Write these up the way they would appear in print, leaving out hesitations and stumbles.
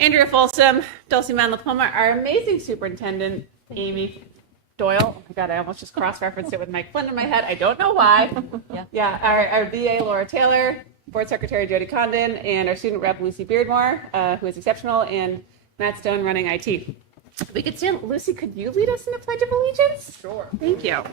Andrea Folsom, Dulcie Manlapoma, our amazing superintendent, Amy Doyle. Oh my God, I almost just cross-referenced it with Mike Flynn in my head. I don't know why. Yeah, our VA, Laura Taylor, Board Secretary Jody Condon, and our student rep, Lucy Beardmore, who is exceptional, and Matt Stone running IT. We could stand. Lucy, could you lead us in the Pledge of Allegiance? Sure. Thank you.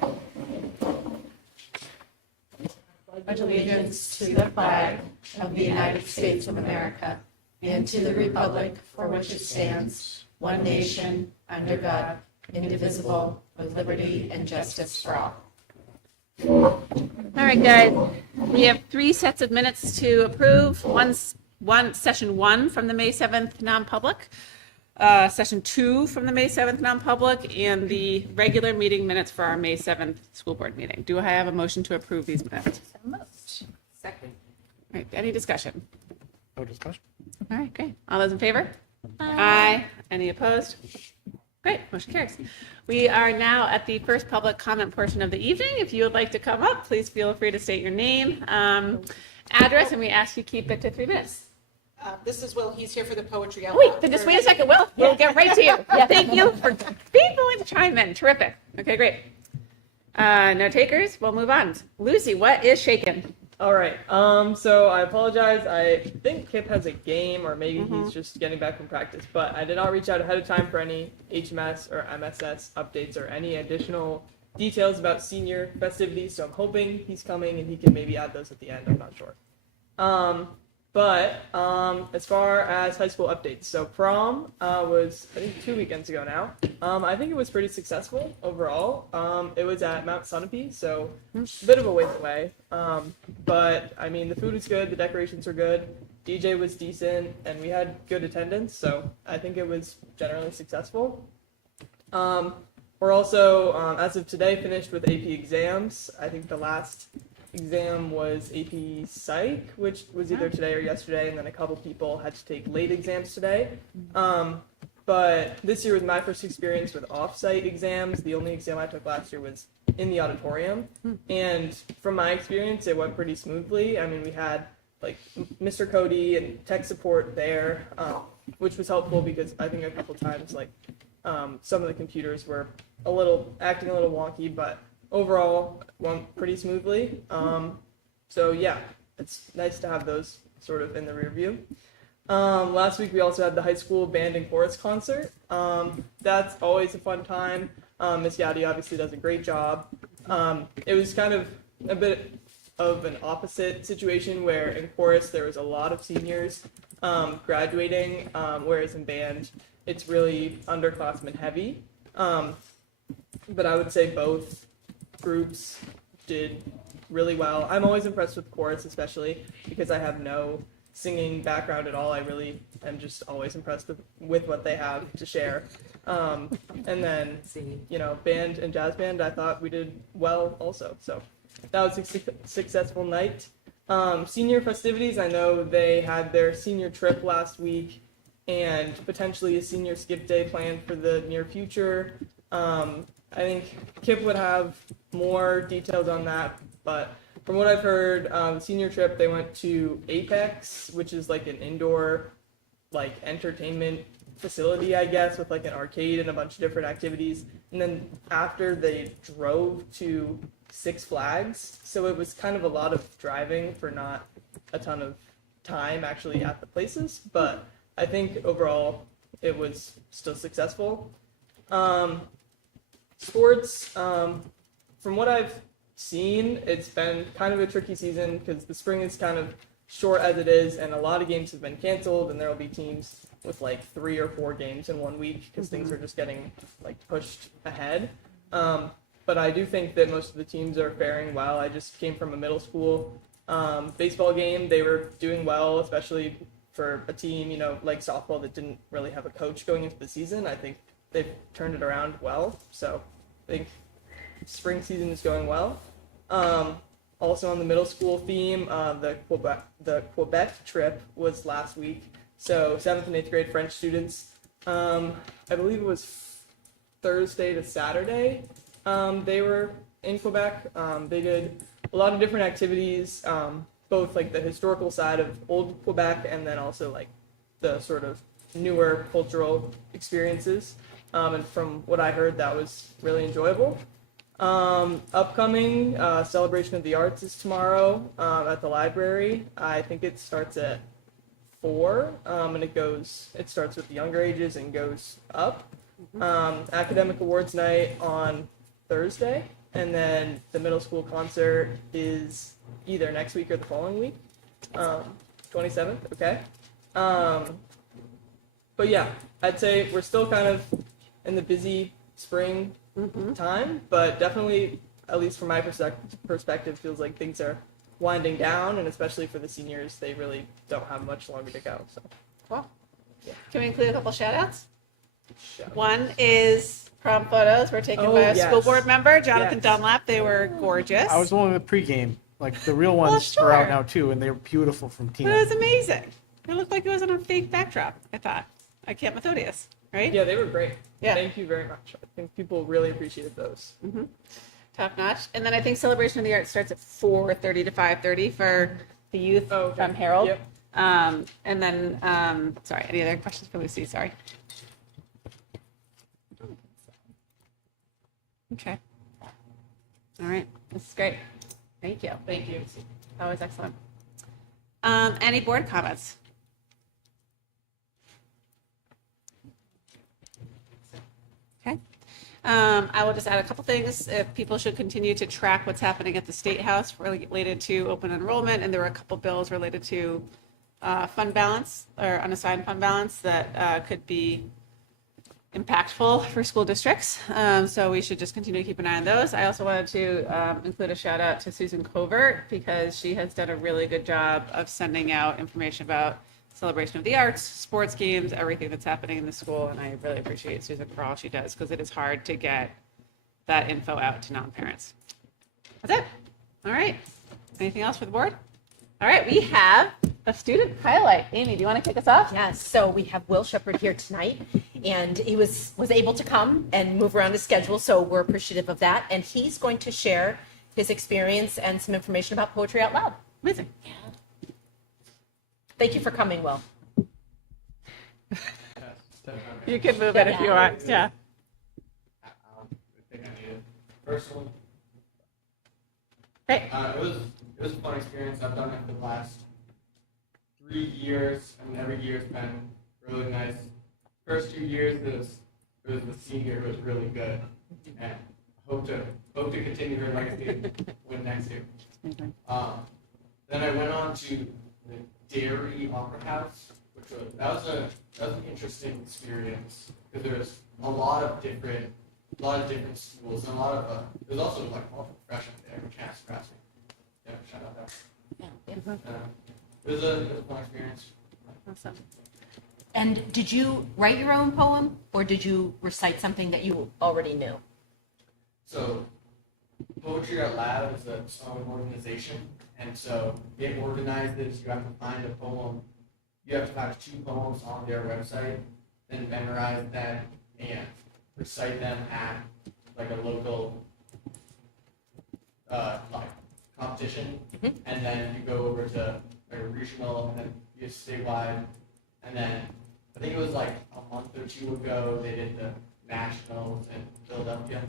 Pledge allegiance to the flag of the United States of America and to the republic for which it stands, one nation, under God, indivisible, with liberty and justice for all. All right, guys. We have 3 sets of minutes to approve. Session 1 from the May 7th non-public, session 2 from the May 7th non-public, and the regular meeting minutes for our May 7th school board meeting. Do I have a motion to approve these minutes? So moved. Second. All right, any discussion? No discussion. All right, great. All those in favor? Aye. Any opposed? Great, motion carries. We are now at the first public comment portion of the evening. If you would like to come up, please feel free to state your name, address, and we ask you keep it to 3 minutes. This is Will. He's here for the poetry out Oh, wait, loud. then just wait a second, Will. We'll get right to you. Thank you for being willing to chime in. Terrific. Okay, great. No takers. We'll move on. Lucy, what is shaken? All right. So I apologize. I think Kip has a game, or maybe he's just getting back from practice. But I did not reach out ahead of time for any HMS or MSS updates or any additional details about senior festivities. So I'm hoping he's coming and he can maybe add those at the end. I'm not sure. But as far as high school updates, so prom was, I think, 2 weekends ago now. I think it was pretty successful overall. It was at Mount Sunapee, so a bit of a ways away. But, I mean, the food was good, the decorations were good, DJ was decent, and we had good attendance, so I think it was generally successful. We're also, as of today, finished with AP exams. I think the last exam was AP Psych, which was either today or yesterday, and then a couple people had to take late exams today. But this year was my first experience with off-site exams. The only exam I took last year was in the auditorium, and from my experience, it went pretty smoothly. I mean, we had like Mr. Cody and tech support there, which was helpful because I think a couple times like some of the computers were acting a little wonky, but overall went pretty smoothly. So yeah, it's nice to have those sort of in the rear view. Last week we also had the high school band and chorus concert. That's always a fun time. Miss Yadi obviously does a great job. It was kind of a bit of an opposite situation where in chorus there was a lot of seniors graduating, whereas in band it's really underclassmen heavy. But I would say both groups did really well. I'm always impressed with chorus, especially because I have no singing background at all. I really am just always impressed with what they have to share. And then, band and jazz band, I thought we did well also. So that was a successful night. Senior festivities, I know they had their senior trip last week and potentially a senior skip day planned for the near future. I think Kip would have more details on that, but from what I've heard, the senior trip, they went to Apex, which is like an indoor, like entertainment facility, I guess, with like an arcade and a bunch of different activities. And then after they drove to Six Flags, so it was kind of a lot of driving for not a ton of time actually at the places, but I think overall it was still successful. Sports, from what I've seen, it's been kind of a tricky season because the spring is kind of short as it is, and a lot of games have been canceled, and there will be teams with like 3 or 4 games in 1 week because things are just getting like pushed ahead. But I do think that most of the teams are faring well. I just came from a middle school baseball game. They were doing well, especially for a team, like softball that didn't really have a coach going into the season. I think they've turned it around well, so I think spring season is going well. Also on the middle school theme, the Quebec trip was last week. So 7th and 8th grade French students, I believe it was Thursday to Saturday, they were in Quebec. They did a lot of different activities, both like the historical side of old Quebec and then also like the sort of newer cultural experiences. And from what I heard, that was really enjoyable. Upcoming Celebration of the Arts is tomorrow at the library. I think it starts at 4, and it starts with the younger ages and goes up. Academic Awards Night on Thursday, and then the middle school concert is either next week or the following week, 27th. Okay. But yeah, I'd say we're still kind of in the busy spring time, but definitely, at least from my perspective, feels like things are winding down, and especially for the seniors, they really don't have much longer to go. So, Cool. Yeah. Can we include a couple shout outs? shout out. One is prom photos were taken by a yes. school board member, Jonathan Yes. Dunlap. They were gorgeous. I was one of the pregame. Like the real Well, ones are out sure. now too, and they're beautiful from But it was Tina. amazing. It looked like it was on a fake backdrop, I thought, at Camp Methodius, right? Yeah, they were great. Yeah. Thank you very much. I think people really appreciated those. Top notch. And then I think Celebration of the Arts starts at 4:30 to 5:30 for the youth Oh, okay. from Harold. Yep. And then, sorry, any other questions for Lucy? Sorry. Okay. All right. This is great. Thank you. Thank you. That was excellent. Any board comments? Okay. I will just add a couple things. If people should continue to track what's happening at the State House related to open enrollment, and there were a couple bills related to fund balance or unassigned fund balance that could be impactful for school districts. So we should just continue to keep an eye on those. I also wanted to include a shout out to Susan Covert because she has done a really good job of sending out information about Celebration of the Arts, sports games, everything that's happening in the school. And I really appreciate Susan for all she does because it is hard to get that info out to non-parents. That's it. All right. Anything else for the board? All right. We have a student highlight. Amy, do you want to kick us off? Yes, so we have Will Shepard here tonight, and he was able to come and move around his schedule, so we're appreciative of that. And he's going to share his experience and some information about Poetry Out Loud. Amazing. Thank you for coming, Will. You can move it if you want. Yeah. I think I need it. Personally, Great. it was a fun experience. I've done it for the last 3 years, and every year's been really nice. First 2 years, it was the senior who was really good, and hope to continue her legacy with next year. Then I went on to the Dairy Opera House, which was an interesting experience because there was a lot of different schools and there's also like multiple freshmen there, which kind of surprised me. Yeah, shout out there. It was a fun experience. Awesome. And did you write your own poem, or did you recite something that you already knew? So, Poetry Out Loud is its own organization, and so it organizes. You have to find a poem. You have to find 2 poems on their website, then memorize them and recite them at like a local like competition, and then you go over to like a regional, and then you statewide, and then I think it was like a month or 2 ago they did the nationals in Philadelphia.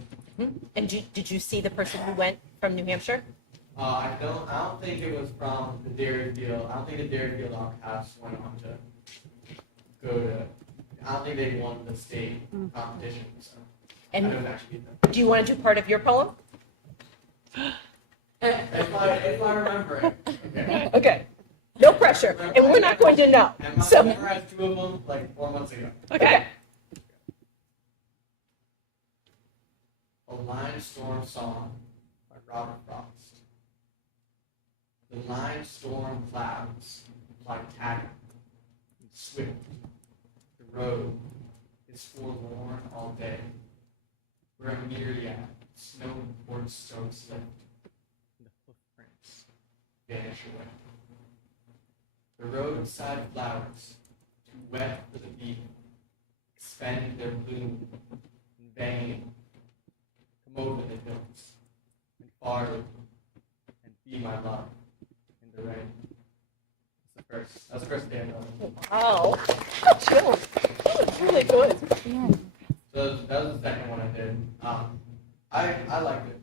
And did you see the person who went from New Hampshire? I don't think it was from the Dairy Field. I don't think the Dairy Field House went on to go to. I don't think they won the state competition. So I And don't actually them. do you want to do part of your poem? If I remember it. Okay. Okay. No pressure, and we're not going to know. And I So, memorized 2 of them like 4 months ago. Okay. A Limestorm Song by Robert Frost. The limestorm clouds fly taggart and swift. The road is forlorn all day, where a myriad snow-poured stone slipped, and the footprints vanish away. The roadside flowers, too wet for the bee, expend their bloom in vain. Come over the hills and far and be my love in the rain. As the That was the first day I done. Wow. Chills. That was really good. So that was the second one I did. I liked it.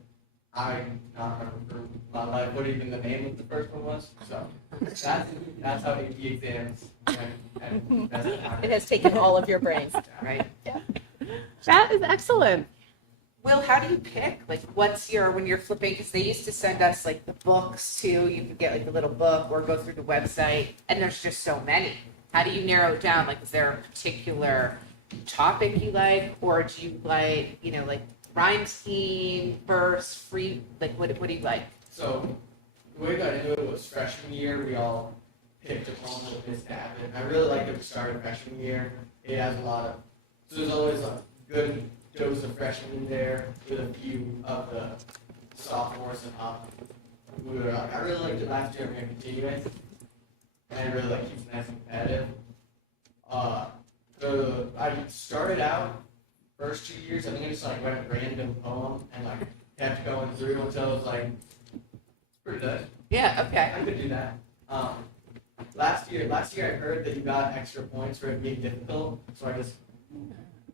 I not remember for my life what even the name of the first one was. So that's how AP exams went. And that's It has taken all of your brains. Right. That is excellent. Will, how do you pick? Like, what's your, when you're flipping, because they used to send us like the books too. You could get like a little book or go through the website, and there's just so many. How do you narrow it down? Like, is there a particular topic you like, or do you like, you know, like rhyme scheme, verse, free? Like, what do you like? So the way we got into it was freshman year. We all picked a poem that Miss Abbott. I really liked it. We started freshman year. It has a lot of, so there's always a good dose of freshmen in there with a few of the sophomores and up. I really liked it last year. I'm going to continue it. And I really like keeps it nice and competitive. I started out first 2 years, I think I just like went random poem and like kept going through until it was like pretty good. Yeah. Okay. I could do that. Last year I heard that you got extra points for it being difficult, so I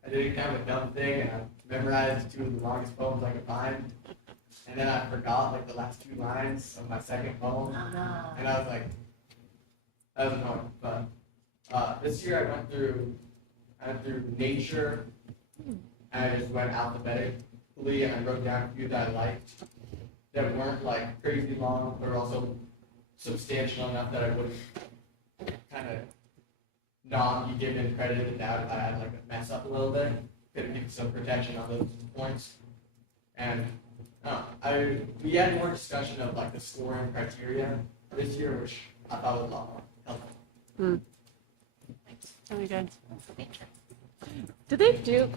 did kind of a dumb thing and I memorized 2 of the longest poems I could find, and then I forgot like the last 2 lines of my second poem, and I was like, that was annoying. But this year I went through nature, and I just went alphabetically and I wrote down a few that I liked that weren't like crazy long, but were also substantial enough that I would kind of not be given credit and doubt if I had like a mess up a little bit. Could give some protection on those points. And we had more discussion of like the scoring criteria this year, which I thought was a lot more helpful. Really good. Could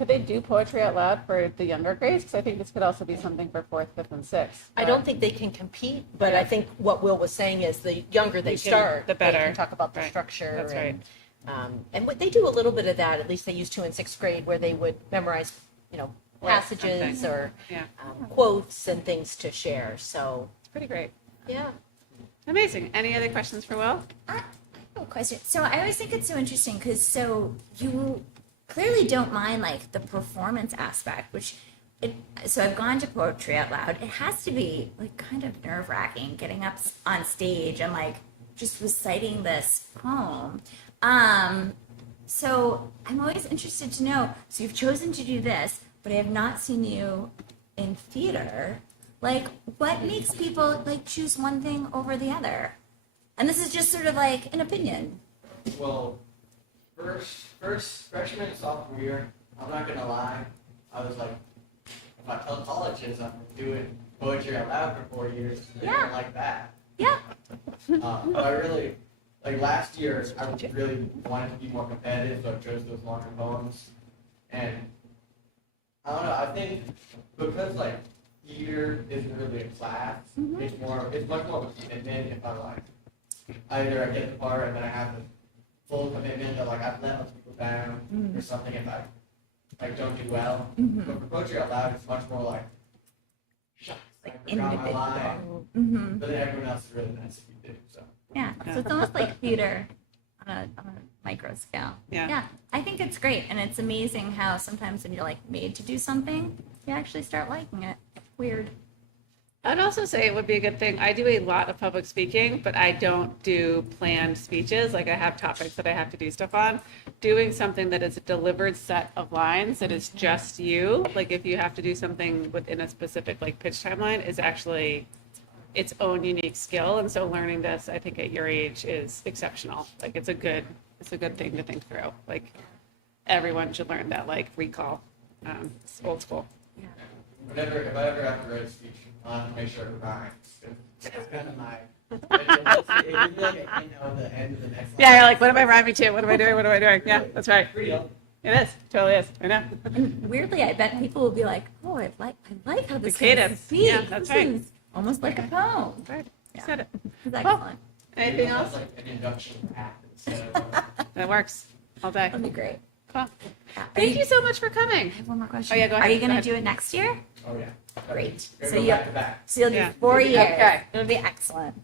they do poetry out loud for the younger grades? Because I think this could also be something for 4th, 5th, and 6th. I don't think they can compete, but I think what Will was saying is the younger they start, the better. they can talk about the Right. structure. That's right. And what they do a little bit of that, at least they used to in 6th grade, where they would memorize, passages something. or Yeah, quotes and things to share. So, it's pretty great. yeah. Amazing. Any other questions for Will? I have a question. So I always think it's so interesting because you clearly don't mind like the performance aspect, so I've gone to poetry out loud. It has to be like kind of nerve wracking getting up on stage and like just reciting this poem. So I'm always interested to know. So you've chosen to do this, but I have not seen you in theater. Like, what makes people like choose one thing over the other? And this is just sort of like an opinion. Well, first freshman and sophomore year, I'm not gonna lie, I was like, if I tell colleges I'm doing poetry out loud for 4 years, they're Yeah. gonna like that. Yeah. But I really, like last year, I really wanted to be more competitive, so I chose those longer poems. And I don't know, I think because like theater isn't really a class, it's much more of a commitment if I like, either I get the part and then I have the full commitment that like I've let other people down or something if I like don't do well. But for poetry out loud, it's much more like, shucks, I forgot my line. But then everyone else is really nice if you do. So Yeah. So it's almost like theater on a micro scale. Yeah. Yeah. I think it's great. And it's amazing how sometimes when you're like made to do something, you actually start liking it. Weird. I'd also say it would be a good thing. I do a lot of public speaking, but I don't do planned speeches. Like I have topics that I have to do stuff on. Doing something that is a delivered set of lines that is just you, like if you have to do something within a specific like pitch timeline, is actually its own unique skill. And so learning this, I think at your age is exceptional. Like it's a good thing to think through. Like everyone should learn that like recall. It's old school. if I ever have to write a speech, I'll have to make sure it rhymes. It's kind of my. It would be like I know the end of the next line. Yeah, you're like, what am I rhyming to? What am I doing? What am I doing? Yeah, that's right. Pretty helpful. It is. Totally is. I know. And weirdly, I bet people will be like, "Oh, I like how this cadence. speaks. Yeah, that's This right. is almost like a poem." Right. You Yeah. said it. It's excellent. Anything That's else? like an induction act instead of. That works. All day. That'd be great. Cool. Yeah. Thank you so much for coming. I have one more question. Oh, yeah, go ahead. Are you Go going ahead. to do it next year? Oh yeah. Great. Go So go you back to back. so you'll do Yeah. 4 years. Okay. It'll be excellent.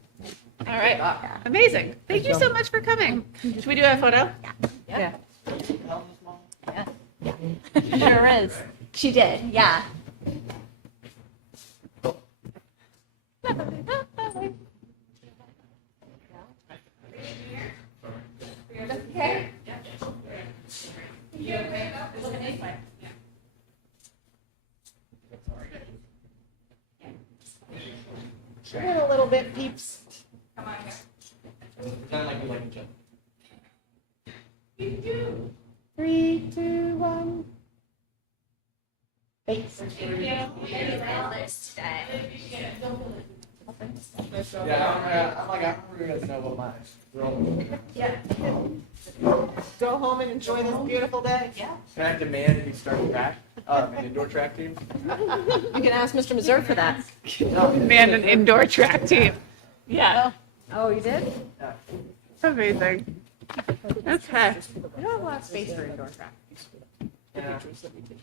All right. Amazing. Thank you so much for coming. Should we do a photo? Yeah. Sure is. She did, yeah. Okay. Turn it a little bit, peeps. Kind of like we like each other. 3, 2, 1. Thanks. Yeah, I'm like, I'm really gonna know about mine. Go home and enjoy this beautiful day. Can I demand that you start a track, an indoor track team? You can ask Mr. Missouri for that. Man, an indoor track team. Yeah. Oh, you did? Amazing. Okay. We don't have a lot of space for indoor track. Yeah.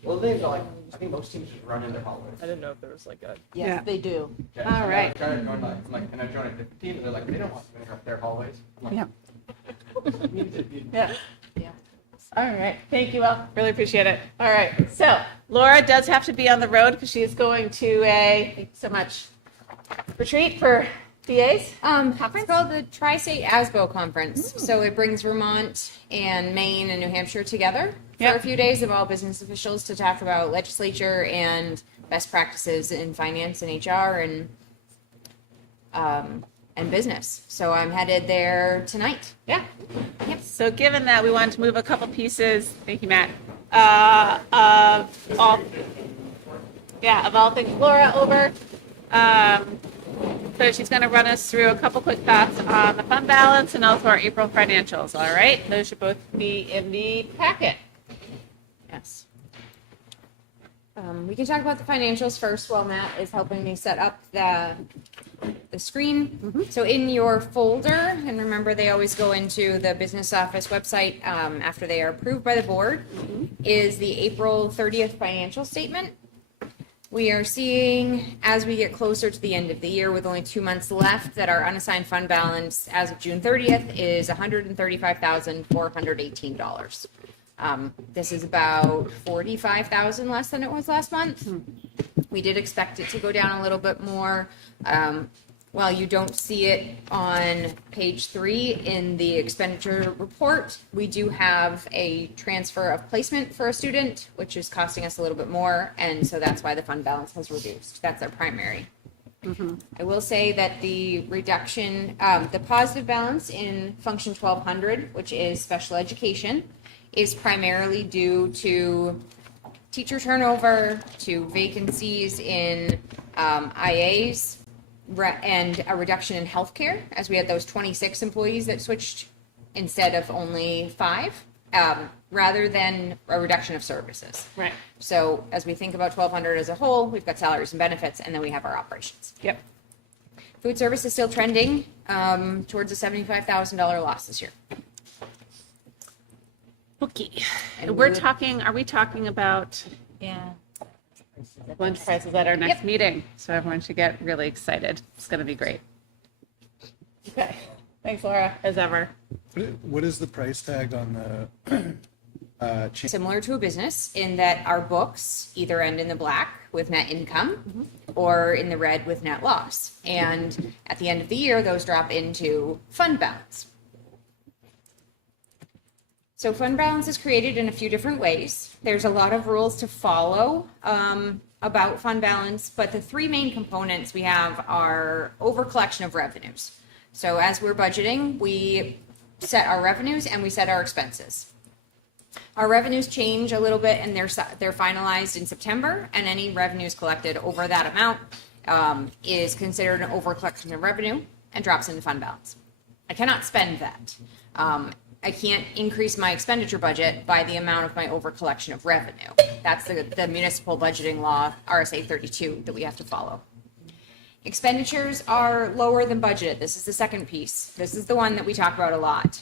Well, the thing is, like, I think most teams just run in their hallways. I didn't know if there was like a. Yes, Yeah. they do. Yeah, All so right. I'm trying to join, like, and I joined a different team, and they're like, they don't want to interrupt their hallways. I'm like, Yeah. Yeah. All right. Thank you all. Really appreciate it. All right. So Laura does have to be on the road because she is going to thank you so much, retreat for VAs. It's called the Tri-State ASBO Conference. So it brings Vermont and Maine and New Hampshire together for Yep. a few days of all business officials to talk about legislature and best practices in finance and HR and business. So I'm headed there tonight. Yeah. So given that we wanted to move a couple pieces, thank you, Matt, of all things Laura over. So she's going to run us through a couple quick thoughts on the fund balance and also our April financials. All right. Those should both be in the packet. Yes. We can talk about the financials first while Matt is helping me set up the screen. So in your folder, and remember they always go into the business office website after they are approved by the board, is the April 30th financial statement. We are seeing, as we get closer to the end of the year with only 2 months left, that our unassigned fund balance as of June 30th is $135,418. This is about 45,000 less than it was last month. We did expect it to go down a little bit more. While you don't see it on page 3 in the expenditure report, we do have a transfer of placement for a student, which is costing us a little bit more, and so that's why the fund balance has reduced. That's our primary. I will say that the reduction, the positive balance in function 1200, which is special education, is primarily due to teacher turnover, to vacancies in IAs, and a reduction in healthcare, as we had those 26 employees that switched instead of only 5, rather than a reduction of services. Right. So as we think about 1200 as a whole, we've got salaries and benefits, and then we have our operations. Yep. Food service is still trending towards a $75,000 loss this year. Okay. And We're we would- talking, are we talking about Yeah. lunch prices at our next Yep. meeting? So everyone should get really excited. It's going to be great. Okay. Thanks, Laura, as ever. What is the price tag on the Similar to a business in that our books either end in the black with net income or in the red with net loss. And at the end of the year, those drop into fund balance. So fund balance is created in a few different ways. There's a lot of rules to follow about fund balance, but the 3 main components we have are over collection of revenues. So as we're budgeting, we set our revenues and we set our expenses. Our revenues change a little bit and they're finalized in September, and any revenues collected over that amount is considered an over collection of revenue and drops into fund balance. I cannot spend that. I can't increase my expenditure budget by the amount of my over collection of revenue. That's the municipal budgeting law, RSA 32, that we have to follow. Expenditures are lower than budgeted. This is the second piece. This is the one that we talk about a lot.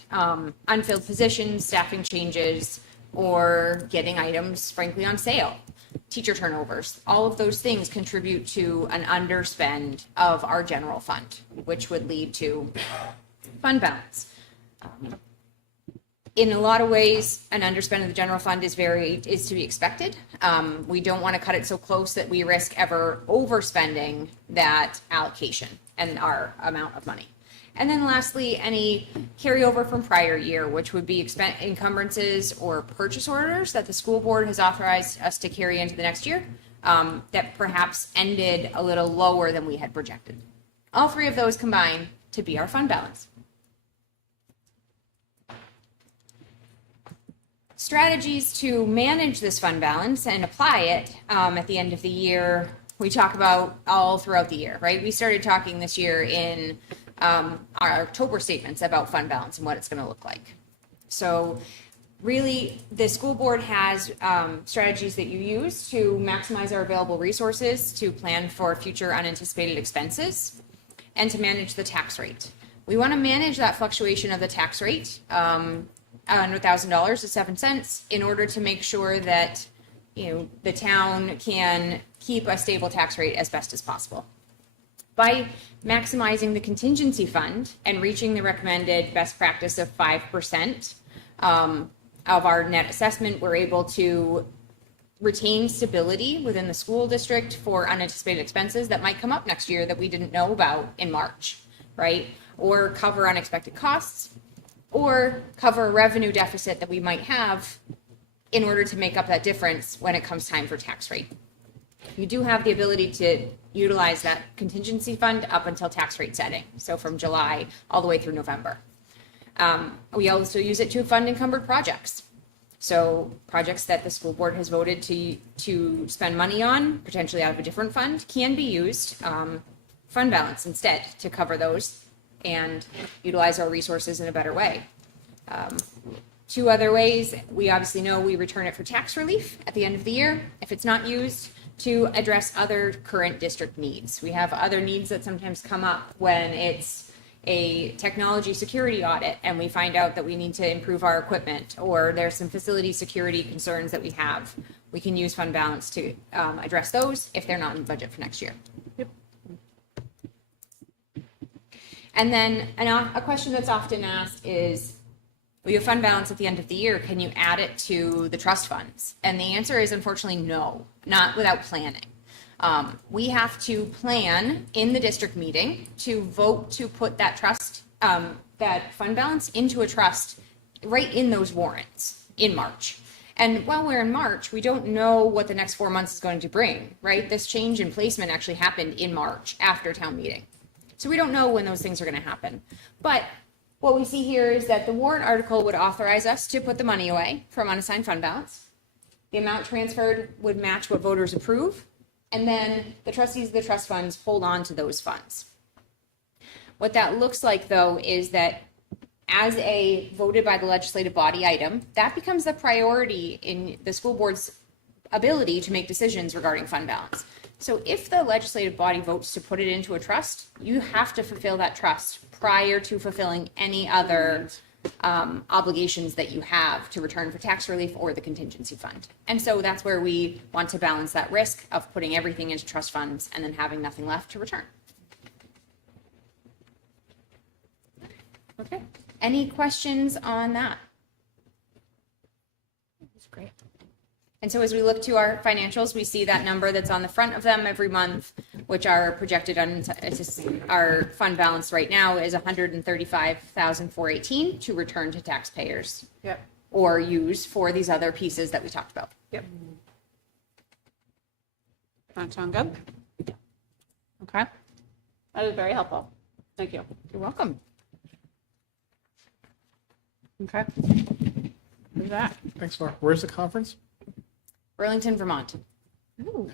Unfilled positions, staffing changes, or getting items, frankly, on sale. teacher turnovers. All of those things contribute to an underspend of our general fund, which would lead to fund balance. In a lot of ways, an underspend of the general fund is to be expected. We don't want to cut it so close that we risk ever overspending that allocation and our amount of money. And then lastly, any carryover from prior year, which would be encumbrances or purchase orders that the school board has authorized us to carry into the next year, that perhaps ended a little lower than we had projected. All three of those combine to be our fund balance. Strategies to manage this fund balance and apply it at the end of the year, we talk about all throughout the year, right? We started talking this year in our October statements about fund balance and what it's going to look like. So really, the school board has strategies that you use to maximize our available resources, to plan for future unanticipated expenses, and to manage the tax rate. We want to manage that fluctuation of the tax rate, $100,000 to 7 cents, in order to make sure that the town can keep a stable tax rate as best as possible. By maximizing the contingency fund and reaching the recommended best practice of 5% of our net assessment, we're able to retain stability within the school district for unanticipated expenses that might come up next year that we didn't know about in March, right? Or cover unexpected costs, or cover a revenue deficit that we might have in order to make up that difference when it comes time for tax rate. You do have the ability to utilize that contingency fund up until tax rate setting, so from July all the way through November. We also use it to fund encumbered projects. So projects that the school board has voted to spend money on, potentially out of a different fund, can be used fund balance instead to cover those and utilize our resources in a better way. Two other ways, we obviously know we return it for tax relief at the end of the year if it's not used, to address other current district needs. We have other needs that sometimes come up when it's a technology security audit and we find out that we need to improve our equipment, or there's some facility security concerns that we have. We can use fund balance to address those if they're not in the budget for next year. Yep. And then a question that's often asked is, we have fund balance at the end of the year, can you add it to the trust funds? And the answer is unfortunately no, not without planning. We have to plan in the district meeting to vote to put that trust, that fund balance into a trust right in those warrants in March. And while we're in March, we don't know what the next 4 months is going to bring, right? This change in placement actually happened in March after town meeting. So we don't know when those things are going to happen. But what we see here is that the warrant article would authorize us to put the money away from unassigned fund balance. The amount transferred would match what voters approve, and then the trustees of the trust funds hold on to those funds. What that looks like, though, is that as a voted by the legislative body item, that becomes the priority in the school board's ability to make decisions regarding fund balance. So if the legislative body votes to put it into a trust, you have to fulfill that trust prior to fulfilling any other obligations that you have to return for tax relief or the contingency fund. And so that's where we want to balance that risk of putting everything into trust funds and then having nothing left to return. Okay. Any questions on that? That's great. And so as we look to our financials, we see that number that's on the front of them every month, which are projected on our fund balance right now is $135,418 to return to taxpayers. Yep. Or use for these other pieces that we talked about. Yep. That sound good? Okay. That is very helpful. Thank you. You're welcome. Okay. Who's that? Thanks, Laura. Where's the conference? Burlington, Vermont.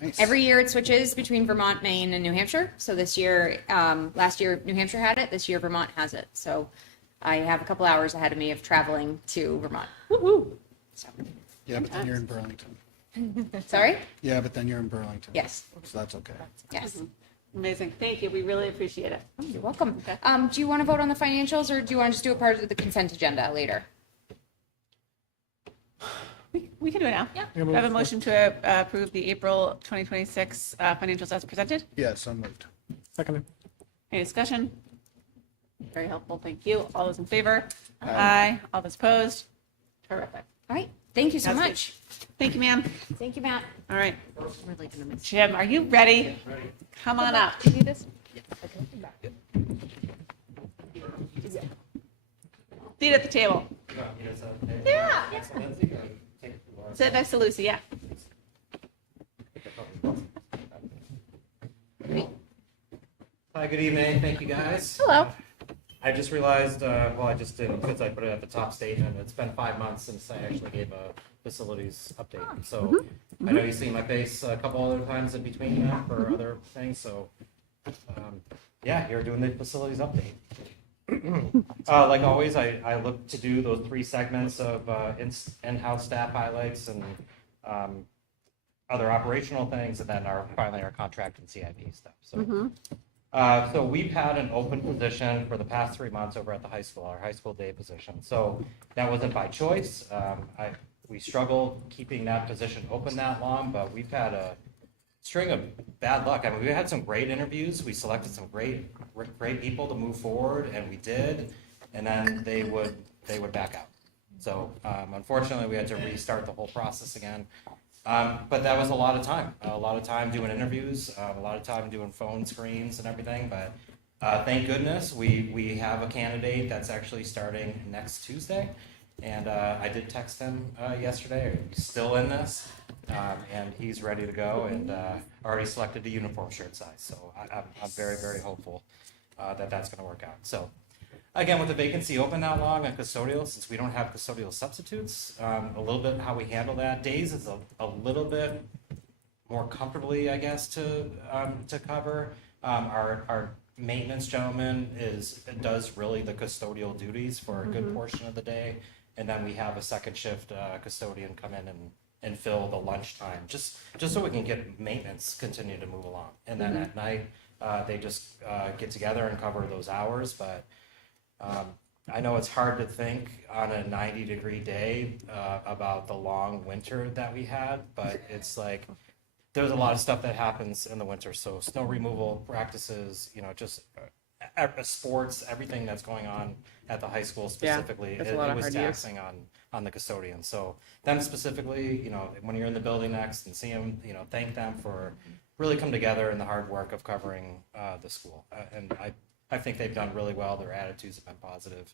Nice. Every year it switches between Vermont, Maine, and New Hampshire. So this year, last year New Hampshire had it. This year Vermont has it. So I have a couple hours ahead of me of traveling to Vermont. Woohoo. So, Yeah, but then you're in Burlington. sorry? Yeah, but then you're in Burlington. Yes. So that's okay. Yes. Amazing. Thank you. We really appreciate it. You're welcome. Okay. Do you want to vote on the financials, or do you want to just do it part of the consent agenda later? We We can do it now. Yeah. Do I have a motion to approve the April 2026 financials as presented? Yeah, so moved. Second. Any discussion? Very helpful, thank you. All those in favor? Aye. All those opposed? Terrific. All right. Thank you so That's good. much. Thank you, ma'am. Thank you, Matt. All right, I'm really gonna miss Jim, are you ready? Come on up. Do you need this? Seat at the table. Yeah. Sit next to Lucy, yeah. Hi, good evening. Thank you, guys. Hello. I just realized, well, I just didn't, because I put it at the top statement. It's been 5 months since I actually gave a facilities update. So I know you've seen my face a couple other times in between that for other things. So yeah, you're doing the facilities update. Like always, I look to do those 3 segments of in-house staff highlights and other operational things, and then finally our contract and CIP stuff. So. So we've had an open position for the past 3 months over at the high school, our high school day position. So that wasn't by choice. We struggled keeping that position open that long, but we've had a string of bad luck. I mean, we had some great interviews. We selected some great people to move forward, and we did. And then they would back out. So unfortunately, we had to restart the whole process again. But that was a lot of time doing interviews, a lot of time doing phone screens and everything. But thank goodness we have a candidate that's actually starting next Tuesday. And I did text him yesterday. Are you still in this? And he's ready to go and already selected the uniform shirt size. So I'm very, very hopeful that that's going to work out. So. Again, with the vacancy open that long on custodial, since we don't have custodial substitutes, a little bit how we handle that. Days is a little bit more comfortably, I guess, to cover. Our maintenance gentleman does really the custodial duties for a good portion of the day, and then we have a second shift custodian come in and fill the lunchtime, just so we can get maintenance continue to move along. And then at night, they just get together and cover those hours, but. I know it's hard to think on a 90-degree day about the long winter that we had, but it's like there's a lot of stuff that happens in the winter. So snow removal practices, just sports, everything that's going on at the high school specifically, it's a lot of it was hard use. taxing on the custodian. So them specifically, when you're in the building next and see them, thank them for really come together in the hard work of covering the school. And I think they've done really well. Their attitudes have been positive.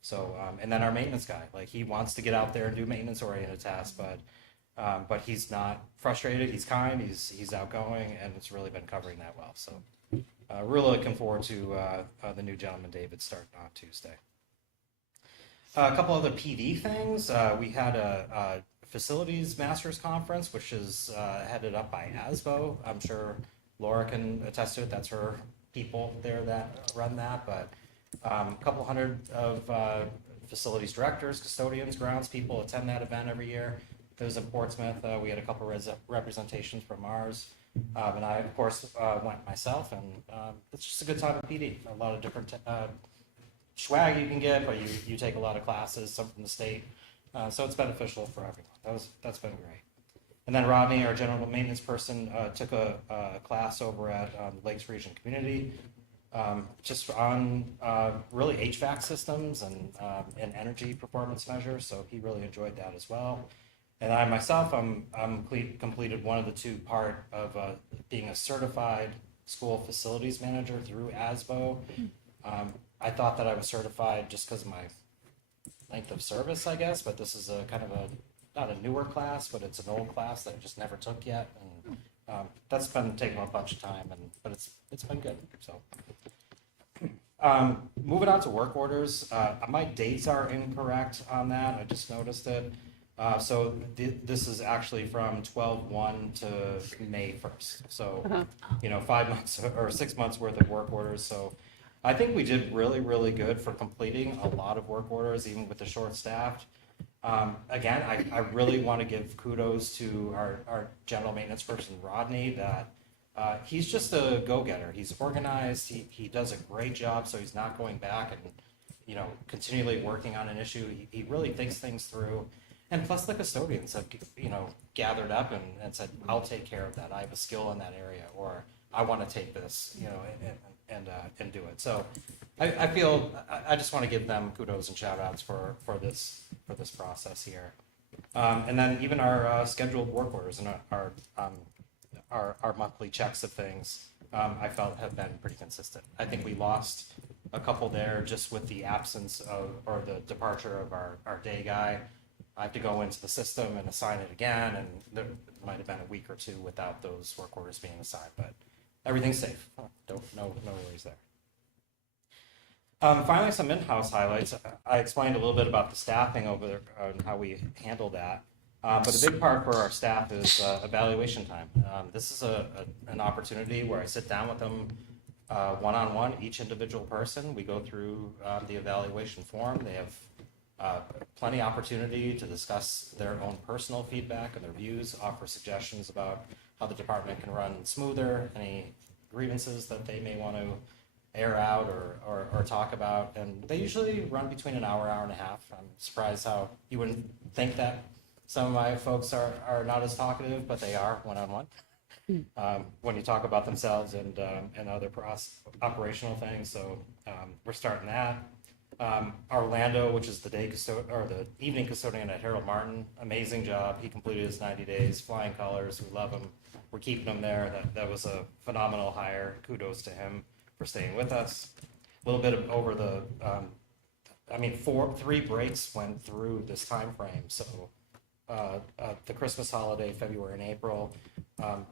So, and then our maintenance guy, like he wants to get out there and do maintenance-oriented tasks, but he's not frustrated. He's kind. He's outgoing, and it's really been covering that well. So, really looking forward to the new gentleman, David, starting on Tuesday. A couple other PD things. We had a facilities masters conference, which is headed up by ASBO. I'm sure Laura can attest to it. That's her people there that run that, but a couple hundred of facilities directors, custodians, grounds people attend that event every year. It was in Portsmouth. We had a couple representations from ours, and I of course went myself, and it's just a good time at PD. A lot of different swag you can get, but you take a lot of classes, some from the state, so it's beneficial for everyone. That's been great. And then Rodney, our general maintenance person, took a class over at Lakes Region Community, just on really HVAC systems and energy performance measures. So he really enjoyed that as well. And I myself, I'm completed one of the 2 part of being a certified school facilities manager through ASBO. I thought that I was certified just because of my length of service, I guess, but this is a kind of not a newer class, but it's an old class that I just never took yet, and that's been taking a bunch of time, but it's been good. So, moving on to work orders, my dates are incorrect on that. I just noticed it. So this is actually from 12/1 to May 1st. So, 5 months or 6 months worth of work orders. So. I think we did really, really good for completing a lot of work orders, even with the short-staffed. Again, I really want to give kudos to our general maintenance person, Rodney, that he's just a go-getter. He's organized. He does a great job, so he's not going back and, continually working on an issue. He really thinks things through. And plus the custodians have, gathered up and said, I'll take care of that. I have a skill in that area, or I want to take this, and do it. So I feel, I just want to give them kudos and shout outs for this process here. And then even our scheduled work orders and our monthly checks of things, I felt have been pretty consistent. I think we lost a couple there just with the absence of, or the departure of our day guy. I have to go into the system and assign it again, and there might have been a week or two without those work orders being assigned, but everything's safe. No worries there. Finally, some in-house highlights. I explained a little bit about the staffing over there and how we handle that. But a big part for our staff is evaluation time. This is an opportunity where I sit down with them one-on-one, each individual person. We go through the evaluation form. They have plenty of opportunity to discuss their own personal feedback and their views, offer suggestions about how the department can run smoother, any grievances that they may want to air out or talk about. And they usually run between an hour and a half. I'm surprised how you wouldn't think that some of my folks are not as talkative, but they are one-on-one. When you talk about themselves and other operational things. So we're starting that. Orlando, which is the evening custodian at Harold Martin, amazing job. He completed his 90 days, flying colors. We love him. We're keeping him there. That was a phenomenal hire. Kudos to him for staying with us. A little bit of over the, 3 breaks went through this time frame. So the Christmas holiday, February and April.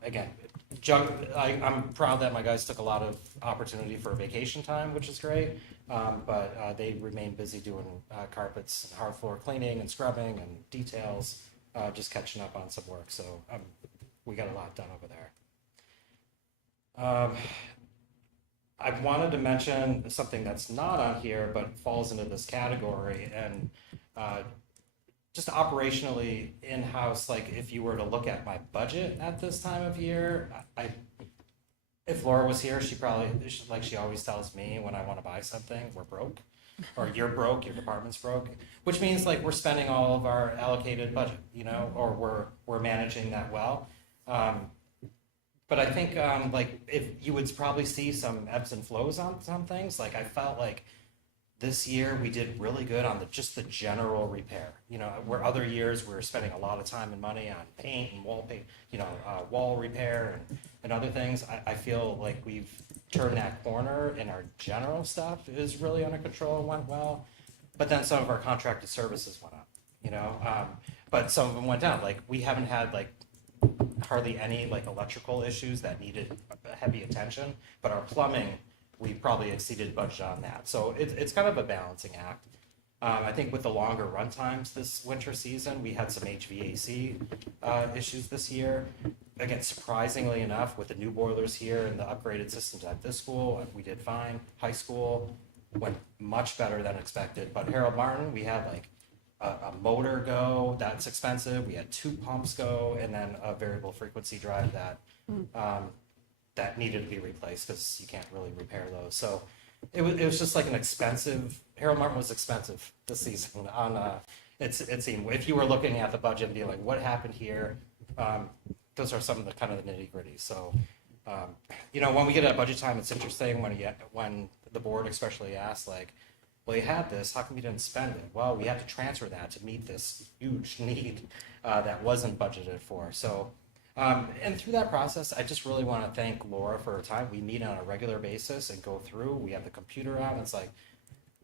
Again, I'm proud that my guys took a lot of opportunity for vacation time, which is great. But they remain busy doing carpets, and hard floor cleaning and scrubbing and details, just catching up on some work. So we got a lot done over there. I wanted to mention something that's not on here, but falls into this category, and just operationally in-house, like if you were to look at my budget at this time of year, if Laura was here, she probably, like she always tells me when I want to buy something, we're broke, or you're broke, your department's broke, which means like we're spending all of our allocated budget, or we're managing that well. But I think like if you would probably see some ebbs and flows on some things, like I felt like this year we did really good on just the general repair. Where other years we were spending a lot of time and money on paint and wall paint, wall repair and other things. I feel like we've turned that corner, and our general stuff is really under control and went well. But then some of our contracted services went up, but some of them went down. Like we haven't had like hardly any like electrical issues that needed heavy attention, but our plumbing, we probably exceeded budget on that. So it's kind of a balancing act. I think with the longer run times this winter season, we had some HVAC issues this year. Again, surprisingly enough, with the new boilers here and the upgraded systems at this school, we did fine. High school went much better than expected. But Harold Martin, we had like a motor go, that's expensive. We had 2 pumps go, and then a variable frequency drive that needed to be replaced because you can't really repair those. So it was just like an expensive. Harold Martin was expensive this season. It seemed, if you were looking at the budget and being like, what happened here? Those are some of the kind of the nitty gritty. So when we get at budget time, it's interesting when the board especially asks like, well, you had this, how come you didn't spend it? Well, we had to transfer that to meet this huge need that wasn't budgeted for. So, and through that process, I just really want to thank Laura for her time. We meet on a regular basis and go through. We have the computer out, and it's like,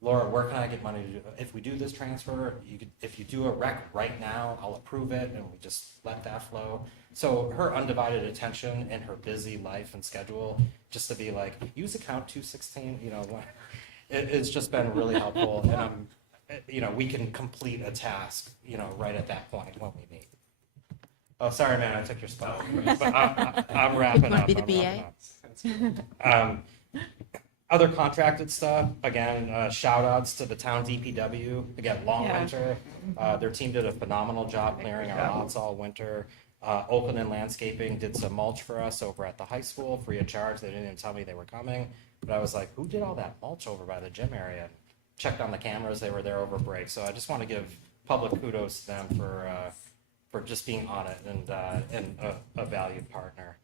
Laura, where can I get money to do? If we do this transfer, if you do a rec right now, I'll approve it, and we just let that flow. So her undivided attention in her busy life and schedule, just to be like, use account 216, it's just been really helpful, and we can complete a task, right at that point when we meet. Oh, sorry, man, I took your spot. But I'm wrapping up. You want to be the BA? Other contracted stuff, again, shout outs to the town DPW. Again, long winter. Their team did a phenomenal job clearing our lots all winter. Oakland Landscaping did some mulch for us over at the high school, free of charge. They didn't even tell me they were coming. But I was like, who did all that mulch over by the gym area? Checked on the cameras, they were there over break. So I just want to give public kudos to them for just being on it and a valued partner.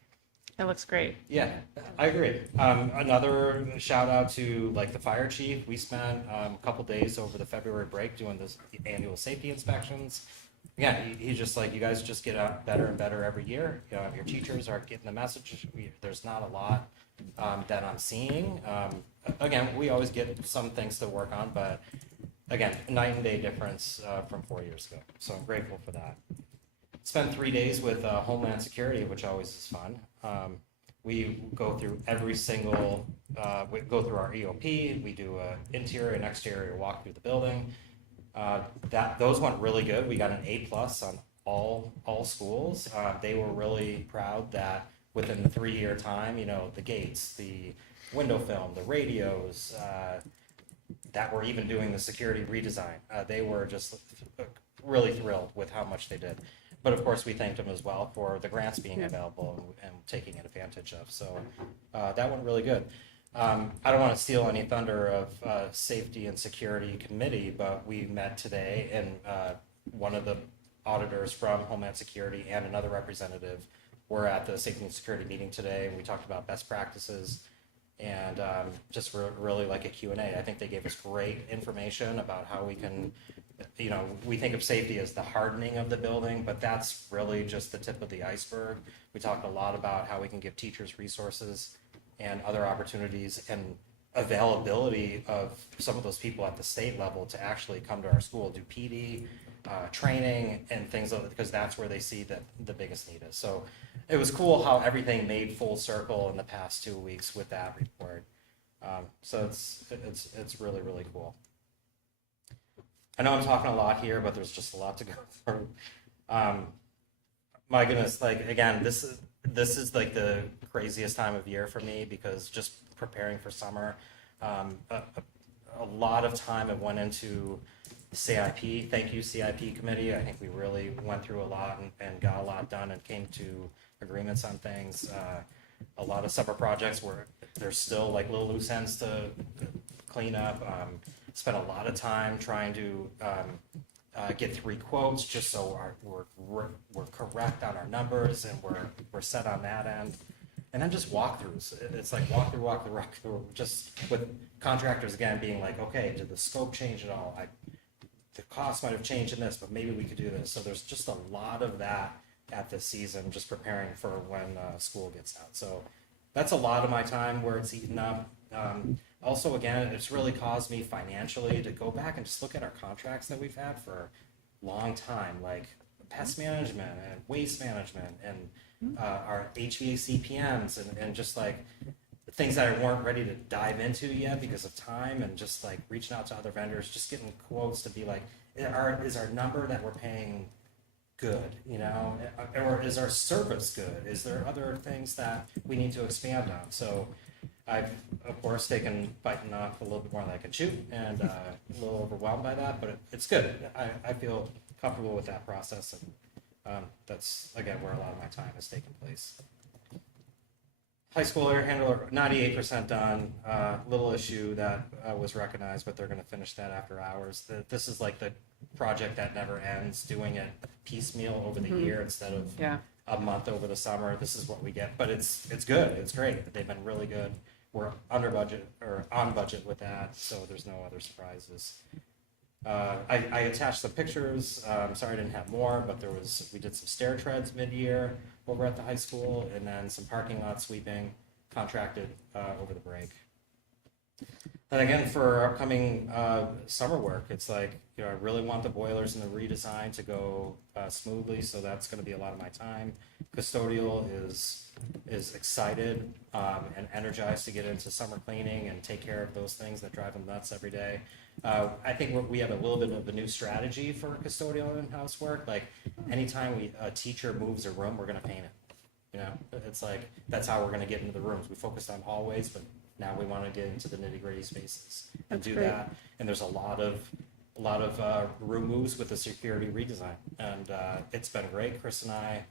It looks great. Yeah, I agree. Another shout out to like the fire chief. We spent a couple days over the February break doing this annual safety inspections. Again, he's just like, you guys just get out better and better every year. Your teachers are getting the message. There's not a lot that I'm seeing. Again, we always get some things to work on, but again, night and day difference from 4 years ago. So I'm grateful for that. Spent 3 days with Homeland Security, which always is fun. We go through every single, we go through our EOP, we do an interior and exterior walk through the building. Those went really good. We got an A+ on all schools. They were really proud that within the 3-year time, the gates, the window film, the radios, that were even doing the security redesign. They were just really thrilled with how much they did. But of course, we thanked them as well for the grants being available and taking advantage of. So that went really good. I don't want to steal any thunder of Safety and Security Committee, but we met today, and one of the auditors from Homeland Security and another representative were at the Safety and Security meeting today, and we talked about best practices and just really like a Q&A. I think they gave us great information about how we can, we think of safety as the hardening of the building, but that's really just the tip of the iceberg. We talked a lot about how we can give teachers resources and other opportunities and availability of some of those people at the state level to actually come to our school, do PD, training, and things like that, because that's where they see that the biggest need is. So it was cool how everything made full circle in the past 2 weeks with that report. So it's really, really cool. I know I'm talking a lot here, but there's just a lot to go through. My goodness, like again, this is like the craziest time of year for me because just preparing for summer, a lot of time it went into CIP. Thank you, CIP committee. I think we really went through a lot and got a lot done and came to agreements on things. A lot of summer projects where there's still like little loose ends to clean up. Spent a lot of time trying to get 3 quotes just so we're correct on our numbers and we're set on that end. And then just walkthroughs. It's like walk through, just with contractors again being like, okay, did the scope change at all? The cost might have changed in this, but maybe we could do this. So there's just a lot of that at this season, just preparing for when school gets out. So that's a lot of my time where it's eaten up. Also, again, it's really caused me financially to go back and just look at our contracts that we've had for a long time, like pest management and waste management and our HVAC PMs and just like things that I weren't ready to dive into yet because of time and just like reaching out to other vendors, just getting quotes to be like, is our number that we're paying good, or is our service good? Is there other things that we need to expand on? So I've, of course, biting off a little bit more than I can chew and a little overwhelmed by that, but it's good. I feel comfortable with that process, and that's, again, where a lot of my time has taken place. High school air handler, 98% done. Little issue that was recognized, but they're going to finish that after hours. This is like the project that never ends, doing it piecemeal over the year instead of a month over the summer. This is what we get, but it's good. It's great. They've been really good. We're under budget or on budget with that, so there's no other surprises. I attached some pictures. Sorry I didn't have more, but we did some stair treads mid-year over at the high school, and then some parking lot sweeping contracted over the break. And again, for our upcoming summer work, it's like, I really want the boilers and the redesign to go smoothly, so that's going to be a lot of my time. Custodial is excited and energized to get into summer cleaning and take care of those things that drive them nuts every day. I think we have a little bit of a new strategy for custodial in-house work. Like anytime a teacher moves a room, we're going to paint it. It's like that's how we're going to get into the rooms. We focused on hallways, but now we want to get into the nitty-gritty spaces and do that. And there's a lot of room moves with the security redesign, and it's been great. Chris and I,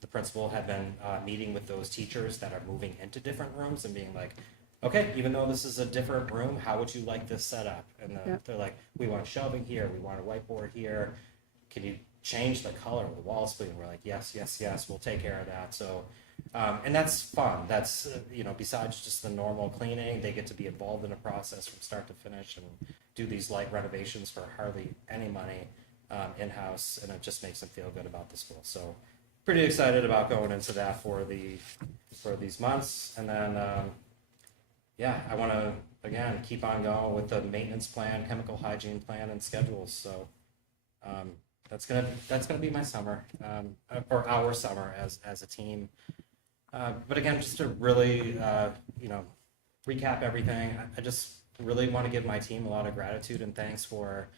the principal, have been meeting with those teachers that are moving into different rooms and being like, okay, even though this is a different room, how would you like this set up? And then Yeah. they're like, we want shelving here, we want a whiteboard here. Can you change the color of the walls, please? And we're like, yes, yes, yes, we'll take care of that. So, and that's fun. That's, besides just the normal cleaning, they get to be involved in the process from start to finish and do these light renovations for hardly any money in-house, and it just makes them feel good about the school. So pretty excited about going into that for these months. And then, I want to, again, keep on going with the maintenance plan, chemical hygiene plan, and schedules. So that's gonna be my summer, or our summer as a team. But again, just to really, recap everything, I just really want to give my team a lot of gratitude and thanks for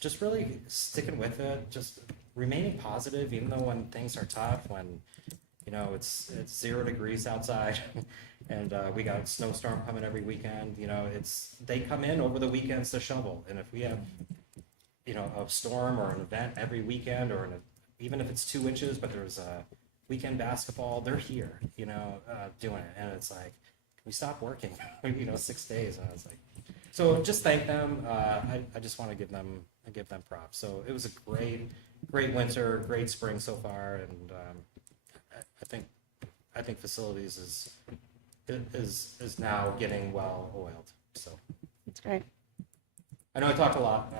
just really sticking with it, just remaining positive, even though when things are tough, when it's 0 degrees outside, and we got a snowstorm coming every weekend. They come in over the weekends to shovel, and if we have a storm or an event every weekend, or even if it's 2 inches, but there's a weekend basketball, they're here, doing it, and it's like, we stop working, 6 days, and I was like, so just thank them. I just want to give them props. So it was a great winter, great spring so far, and I think facilities is now getting well oiled. So That's great. I know I talked a lot.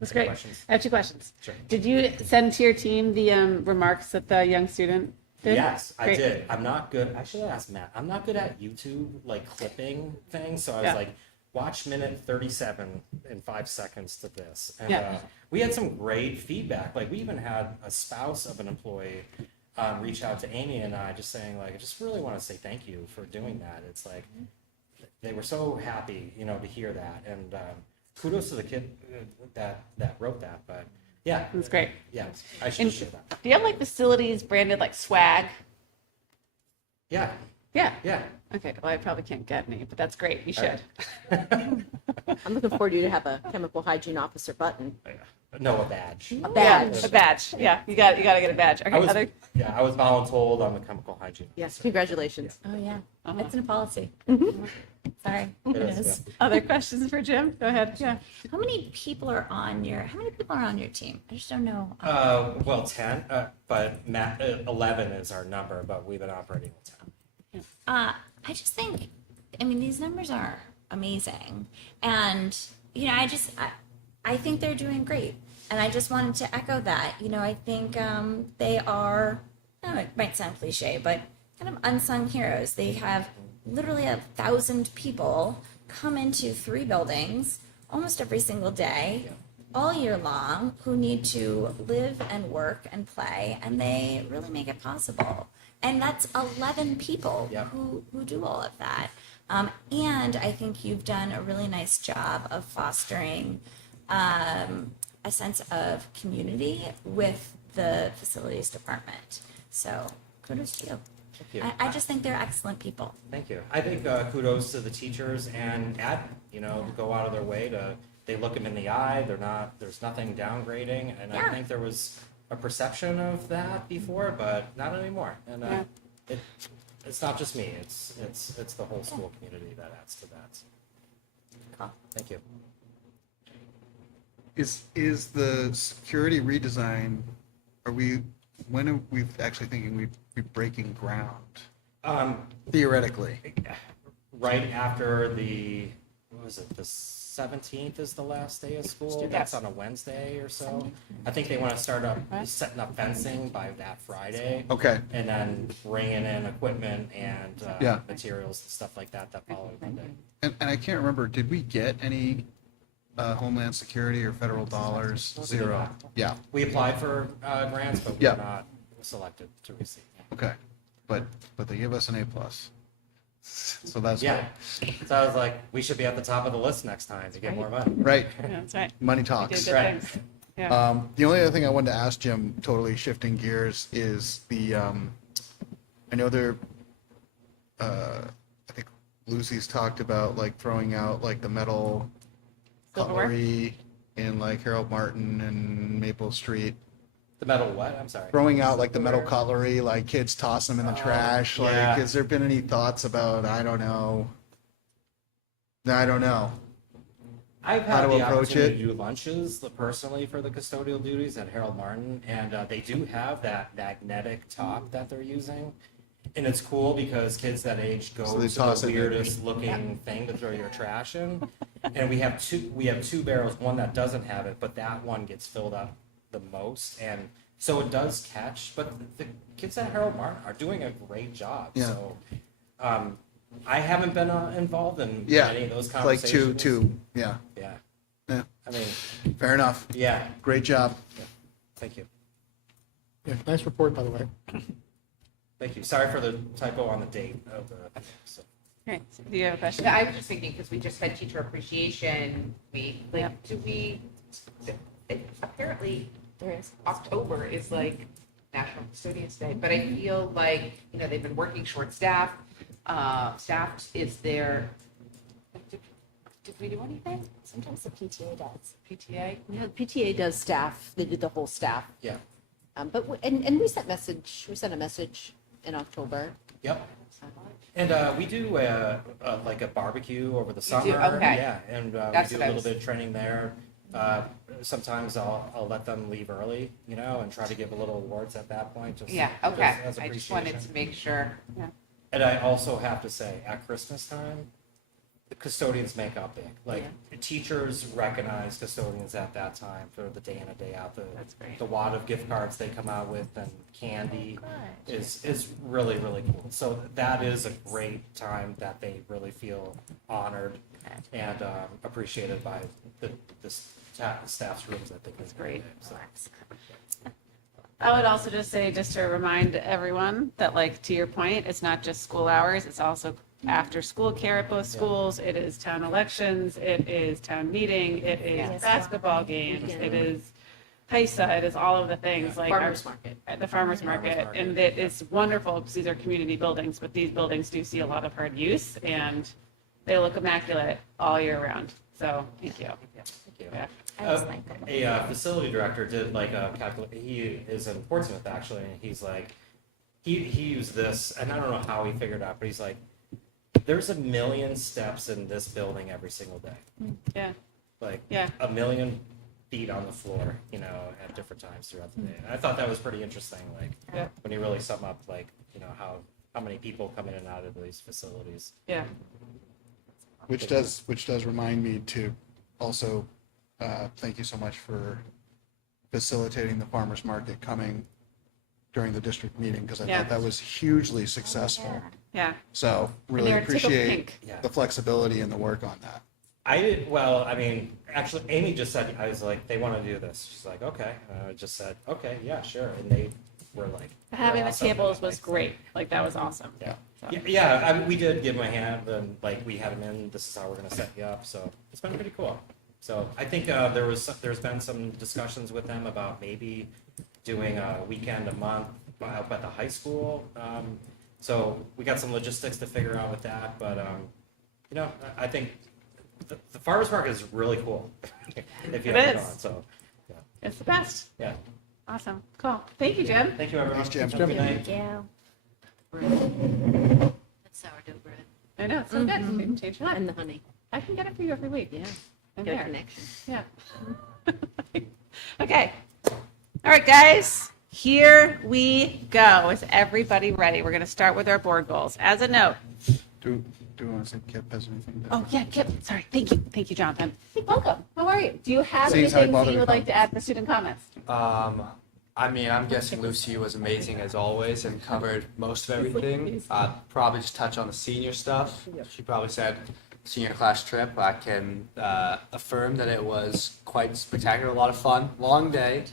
That's great. Questions? I have 2 questions. Sure. Did you send to your team the remarks that the young student did? Yes, I Great. did. I'm not good. I should have asked Matt. I'm not good at YouTube clipping things. So I was like, watch minute 37 in 5 seconds to this. And we had some great feedback. Like we even had a spouse of an employee reach out to Amy and I, just saying I just really want to say thank you for doing that. It's like they were so happy, to hear that. And kudos to the kid that wrote that. But yeah, That's great. Yeah, I should share that. Do you have facilities branded swag? Yeah. Yeah. Yeah. Okay. Well, I probably can't get any, but that's great. You should. I'm looking forward to you to have a chemical hygiene officer button. No, a badge. A badge. Yeah, a badge. Yeah, you got to get a badge. Okay. I was voluntold on the chemical hygiene. Yes, congratulations. Oh yeah, Uh-huh. it's in a policy. Sorry. It is, Other questions for Jim? Go ahead. Yeah. How many people are on your team? I just don't know. 10, but Matt, 11 is our number, but we've been operating with 10. I just think, these numbers are amazing, and I think they're doing great, and I just wanted to echo that. I think they are. It might sound cliche, but kind of unsung heroes. They have literally 1,000 people come into 3 buildings almost every single day, all year long, who need to live and work and play, and they really make it possible. And that's 11 people who do all of that. And I think you've done a really nice job of fostering a sense of community with the facilities department. So kudos to you. Thank you. I just think they're excellent people. Thank you. I think kudos to the teachers and admin, to go out of their way they look them in the eye. There's nothing downgrading. And I think there was a perception of that before, but not anymore. And it's not just me. It's the whole school community that adds to that. Cool. Thank you. Is the security redesign, when are we actually thinking we'd be breaking ground? Theoretically. Right after the 17th is the last day of school. That's on a Wednesday or so. I think they want to start setting up fencing by that Friday. Okay. And then bringing in equipment and materials and stuff like that following Monday. And I can't remember, did we get any Homeland Security or federal dollars? 0. Yeah. We applied for grants, but we were not selected to receive. Okay. But they give us an A+. So that's good. So I was like, we should be at the top of the list next time to get more money. Right. Yeah, that's right. Money You talks. did good things. Yeah. The only other thing I wanted to ask Jim, totally shifting gears, is I know I think Lucy's talked about throwing out the metal Silverware? cutlery in Harold Martin and Maple Street. The metal what? I'm sorry. Throwing out like the metal cutlery, like kids toss them in the trash. Like, yeah. has there been any thoughts about, I don't know. I don't know. I've How had to the approach opportunity it? to do lunches personally for the custodial duties at Harold Martin, and they do have that magnetic top that they're using. And it's cool because kids that age go So they to toss the it in. weirdest looking thing to throw your trash in. And we have two barrels, one that doesn't have it, but that one gets filled up the most. And so it does catch, but the kids at Harold Martin are doing a great job. Yeah. So I haven't been involved in Yeah. any of those Like conversations. yeah. Yeah. Yeah. I mean, Fair enough. yeah. Great job. Thank you. Yeah, nice report, by the way. Thank you. Sorry for the typo on the date of the. So. Okay, so do you have a question? I was just thinking, because we just had Teacher Appreciation Week, like, Yep. do we, apparently, October is like National Custodians Day, but I feel like, they've been working short-staffed, staffed is there, did we do anything? Sometimes the PTA does. PTA? Yeah, the PTA does staff. They do the whole staff. Yeah. But and we sent a message in October. Yep. And we do like a barbecue over the summer. do? Okay. Yeah, and That's we do what a I little was- bit of training there. Sometimes I'll let them leave early, and try to give a little awards at that point. Just Yeah, okay, as I just wanted appreciation. to make sure. And I also have to say, at Christmas time, the custodians make up big. Like teachers recognize custodians at that time for the day in and day out. That's great. The wad of gift cards they come out with and candy is really, really cool. So that is a great time that they really feel honored and appreciated by the staff's rooms that they can. That's great. So. I would also just say, just to remind everyone that, like, to your point, it's not just school hours, it's also after school care at both schools. It is town elections, it is town meeting, it is Yes. basketball games, Yeah. it is HISA, it is all of the things, like Farmers market. at the farmer's market. market. And it is wonderful because these are community buildings, but these buildings do see a lot of hard use and they look immaculate all year round. So, thank you. Thank you. Yeah. I was like that. A facility director did like a he is in Portsmouth actually, and he's like, he used this, and I don't know how he figured it out, but he's like, there's 1 million steps in this building every single day, Yeah, like yeah. 1 million feet on the floor, at different times throughout the day. And I thought that was pretty interesting, like Yeah. when you really sum up like how many people come in and out of these facilities. Yeah. Which does remind me to also thank you so much for facilitating the farmers market coming during the district meeting, because I Yeah. thought that was hugely successful. Yeah. So really they were tickled appreciate pink. Yeah. the flexibility and the work on that. I did well. I mean, actually, Amy just said, I was like, they want to do this. She's like, okay. And I just said, okay, yeah, sure. And they were like, Having the awesome. tables was great. Like, that was awesome. Yeah. So, Yeah, I mean, we did give them a hand, and like we had them in. This is how we're going to set you up. So it's been pretty cool. So I think there's been some discussions with them about maybe doing a weekend a month up at the high school. So we got some logistics to figure out with that, but I think the farmers market is really cool. If you It haven't is. gone, so It's the best. yeah. Awesome. Cool. Thank you, Jim. Thank you, everyone. Thanks, Jim. Have a good night. Thank you. That's sourdough bread. I know, it's so good. We can change your life. And the honey. I can get it for you every week. Yeah. I'm Get a there. connection. Yeah. Okay. All right, guys. Here we go. Is everybody ready? We're going to start with our board goals. As a note. Do we want to say Kip has anything? Oh, yeah, Kip. Sorry. Thank you. Thank you, Jonathan. Welcome. How are you? Do you have Seems anything how I that you would bother like to add to student comments? I mean, I'm guessing Lucy was amazing as always and covered most of everything. Probably just touch on the senior stuff. She probably said senior class trip. I can affirm that it was quite spectacular, a lot of fun. Long day,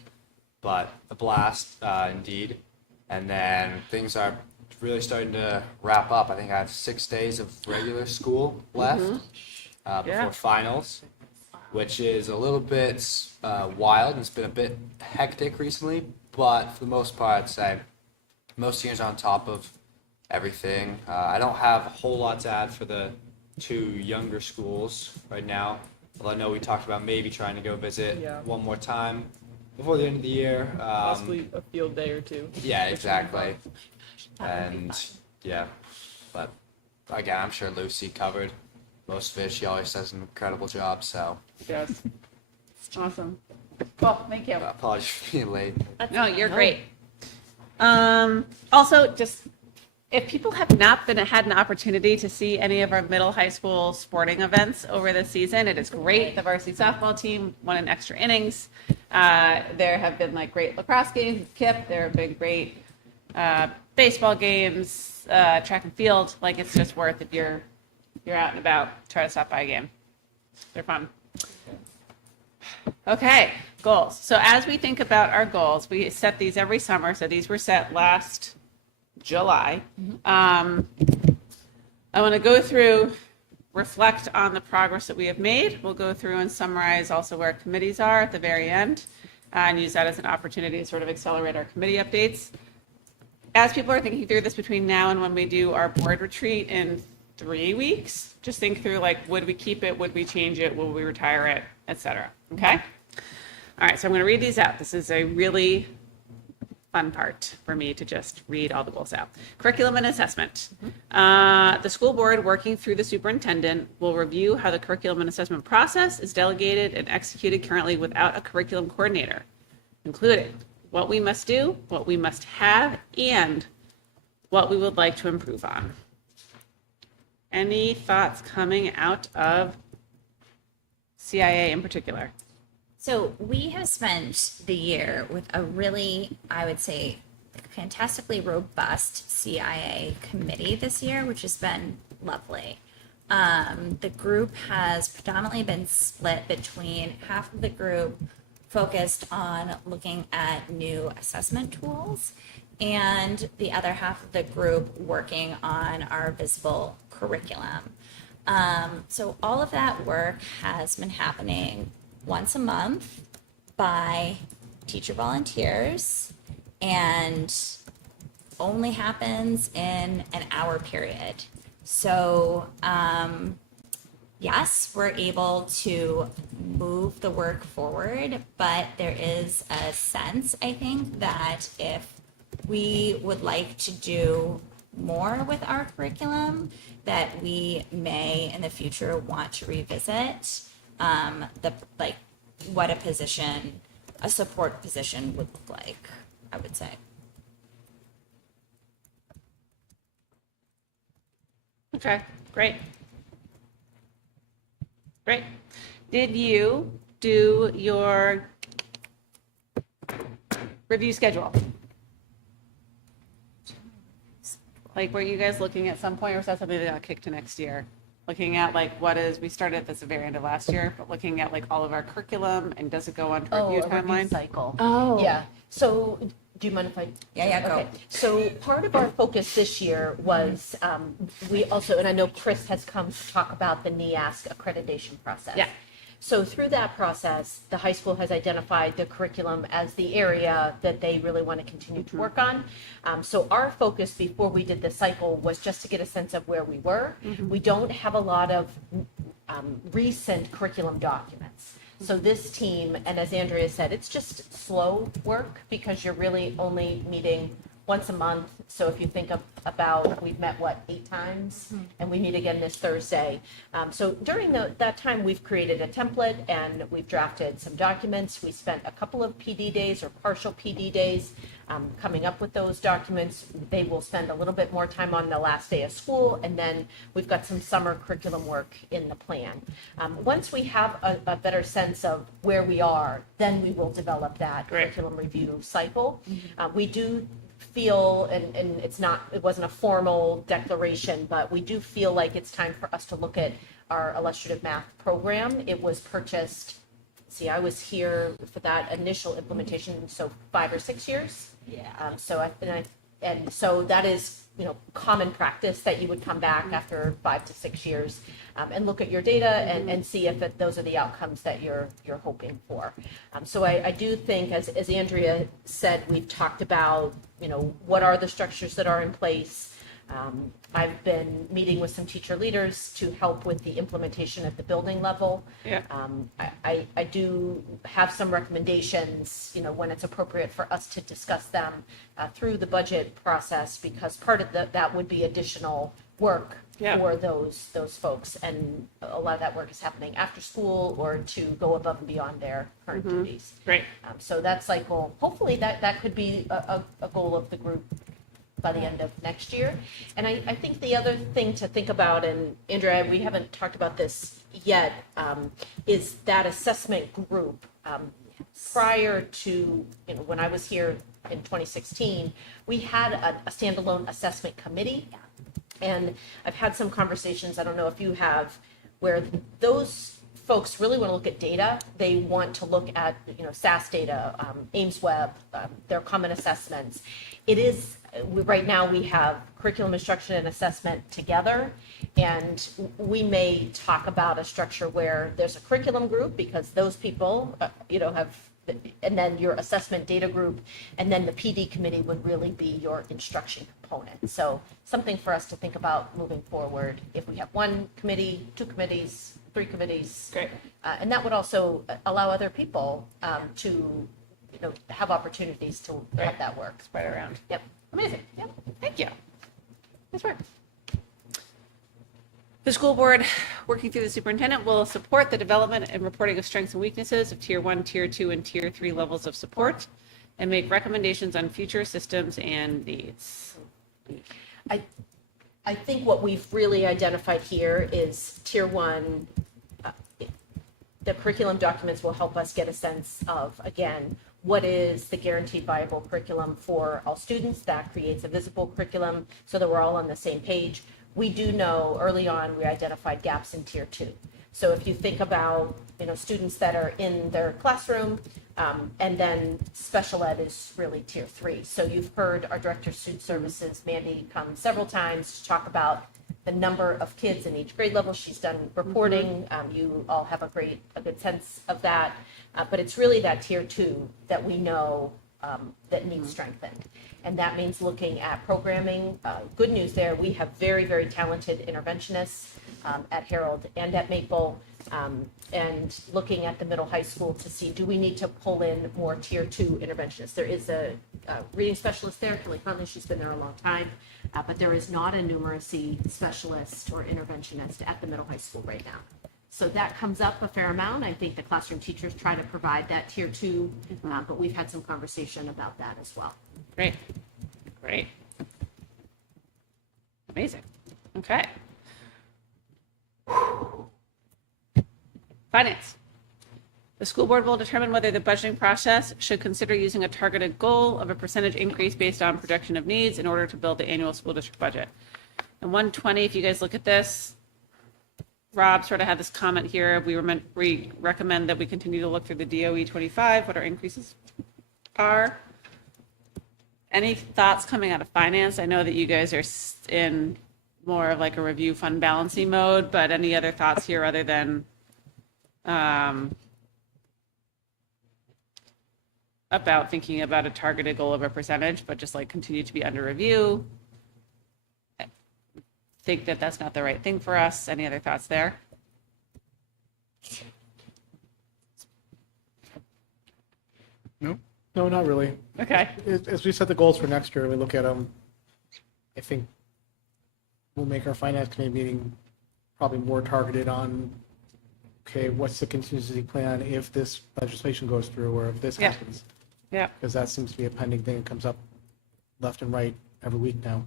but a blast indeed. And then things are really starting to wrap up. I think I have 6 days of regular school left before Yeah. finals, which is a little bit wild. It's been a bit hectic recently, but for the most part, I'd say most seniors are on top of everything. I don't have a whole lot to add for the 2 younger schools right now. Although I know we talked about maybe trying to go visit Yeah. one more time before the end of the year. Possibly a field day or two. Yeah, exactly. And yeah, but again, I'm sure Lucy covered most of it. She always does an incredible job. So Yes. Awesome. Well, thank you. apologies for being late. No, you're great. Also, just if people have not had an opportunity to see any of our middle high school sporting events over the season, it is great. The varsity softball team won in extra innings. There have been like great lacrosse games with Kip. There have been great baseball games, track and field. Like it's just worth if you're out and about, try to stop by a game. They're fun. Okay, goals. So as we think about our goals, we set these every summer. So these were set last July. I want to go through, reflect on the progress that we have made. We'll go through and summarize also where committees are at the very end and use that as an opportunity to sort of accelerate our committee updates. As people are thinking through this between now and when we do our board retreat in 3 weeks, just think through like, would we keep it? Would we change it? Will we retire it? Etc. Okay? All right, so I'm going to read these out. This is a really fun part for me to just read all the goals out. Curriculum and assessment. The school board, working through the superintendent, will review how the curriculum and assessment process is delegated and executed currently without a curriculum coordinator, including what we must do, what we must have, and what we would like to improve on. Any thoughts coming out of CIA in particular? So we have spent the year with a really, I would say, fantastically robust CIA committee this year, which has been lovely. The group has predominantly been split between half of the group focused on looking at new assessment tools and the other half of the group working on our visible curriculum. So all of that work has been happening once a month by teacher volunteers and only happens in an hour period. So yes, we're able to move the work forward, but there is a sense, I think, that if we would like to do more with our curriculum, that we may in the future want to revisit what a support position would look like, I would say. Okay, great. Great. Did you do your review schedule? Like, were you guys looking at some point, or was that something that got kicked to next year? Looking at like we started at the very end of last year, but looking at like all of our curriculum and does it go on to review timeline? Cycle. Oh. Yeah. So do you mind if I? Yeah, go. Okay. So part of our focus this year was we also, and I know Chris has come to talk about the NEASC accreditation process. Yeah. So through that process, the high school has identified the curriculum as the area that they really want to continue to work on. So our focus before we did the cycle was just to get a sense of where we were. We don't have a lot of recent curriculum documents. So this team, and as Andrea said, it's just slow work because you're really only meeting once a month. So if you think about, we've met, 8 times? And we meet again this Thursday. So during that time, we've created a template and we've drafted some documents. We spent a couple of PD days or partial PD days coming up with those documents. They will spend a little bit more time on the last day of school, and then we've got some summer curriculum work in the plan. Once we have a better sense of where we are, then we will develop that curriculum review cycle. We do feel, and it wasn't a formal declaration, but we do feel like it's time for us to look at our illustrative math program. It was purchased, I was here for that initial implementation, so 5 or 6 years. Yeah. So that is, common practice that you would come back after 5 to 6 years and look at your data and see if those are the outcomes that you're hoping for. So I do think, as Andrea said, we've talked about, what are the structures that are in place. I've been meeting with some teacher leaders to help with the implementation at the building level. Yeah. I do have some recommendations, when it's appropriate for us to discuss them through the budget process, because part of that would be additional work for those folks. And a lot of that work is happening after school or to go above and beyond their current duties. Great. So that cycle, hopefully that could be a goal of the group by the end of next year. And I think the other thing to think about, and Andrea, we haven't talked about this yet, is that assessment group. Prior to, when I was here in 2016, we had a standalone assessment committee. And I've had some conversations, I don't know if you have, where those folks really want to look at data. They want to look at, SAS data, Ames Web, their common assessments. Right now we have curriculum instruction and assessment together, and we may talk about a structure where there's a curriculum group, because those people, have, and then your assessment data group, and then the PD committee would really be your instruction component. So something for us to think about moving forward, if we have one committee, two committees, three committees. Great. And that would also allow other people to, have opportunities to have that work. Spread around. Yep. Amazing. Yep. Thank you. Nice work. The school board, working through the superintendent, will support the development and reporting of strengths and weaknesses of Tier 1, Tier 2, and Tier 3 levels of support, and make recommendations on future systems and needs. I think what we've really identified here is Tier 1. The curriculum documents will help us get a sense of, again, what is the guaranteed viable curriculum for all students. That creates a visible curriculum so that we're all on the same page. We do know early on we identified gaps in Tier 2. So if you think about, students that are in their classroom, and then special ed is really Tier 3. So you've heard our Director of Student Services, Mandy, come several times to talk about the number of kids in each grade level. She's done reporting. You all have a good sense of that. But it's really that Tier 2 that we know that needs strengthened. And that means looking at programming. Good news there, we have very, very talented interventionists at Harold and at Maple, and looking at the middle high school to see, do we need to pull in more Tier 2 interventionists? There is a reading specialist there, Kelly Conley, she's been there a long time, but there is not a numeracy specialist or interventionist at the middle high school right now. So that comes up a fair amount. I think the classroom teachers try to provide that Tier 2, but we've had some conversation about that as well. Great. Great. Amazing. Okay. Finance. The school board will determine whether the budgeting process should consider using a targeted goal of a percentage increase based on projection of needs in order to build the annual school district budget. And 120, if you guys look at this, Rob sort of had this comment here. We recommend that we continue to look through the DOE 25, what our increases are. Any thoughts coming out of finance? I know that you guys are in more of like a review fund balancing mode, but any other thoughts here other than about thinking about a targeted goal of a percentage, but just like continue to be under review? Think that that's not the right thing for us. Any other thoughts there? No, not really. Okay. As we set the goals for next year, we look at them, I think we'll make our finance committee meeting probably more targeted on, okay, what's the contingency plan if this legislation goes through or if this happens? Yeah. Because that seems to be a pending thing that comes up left and right every week now.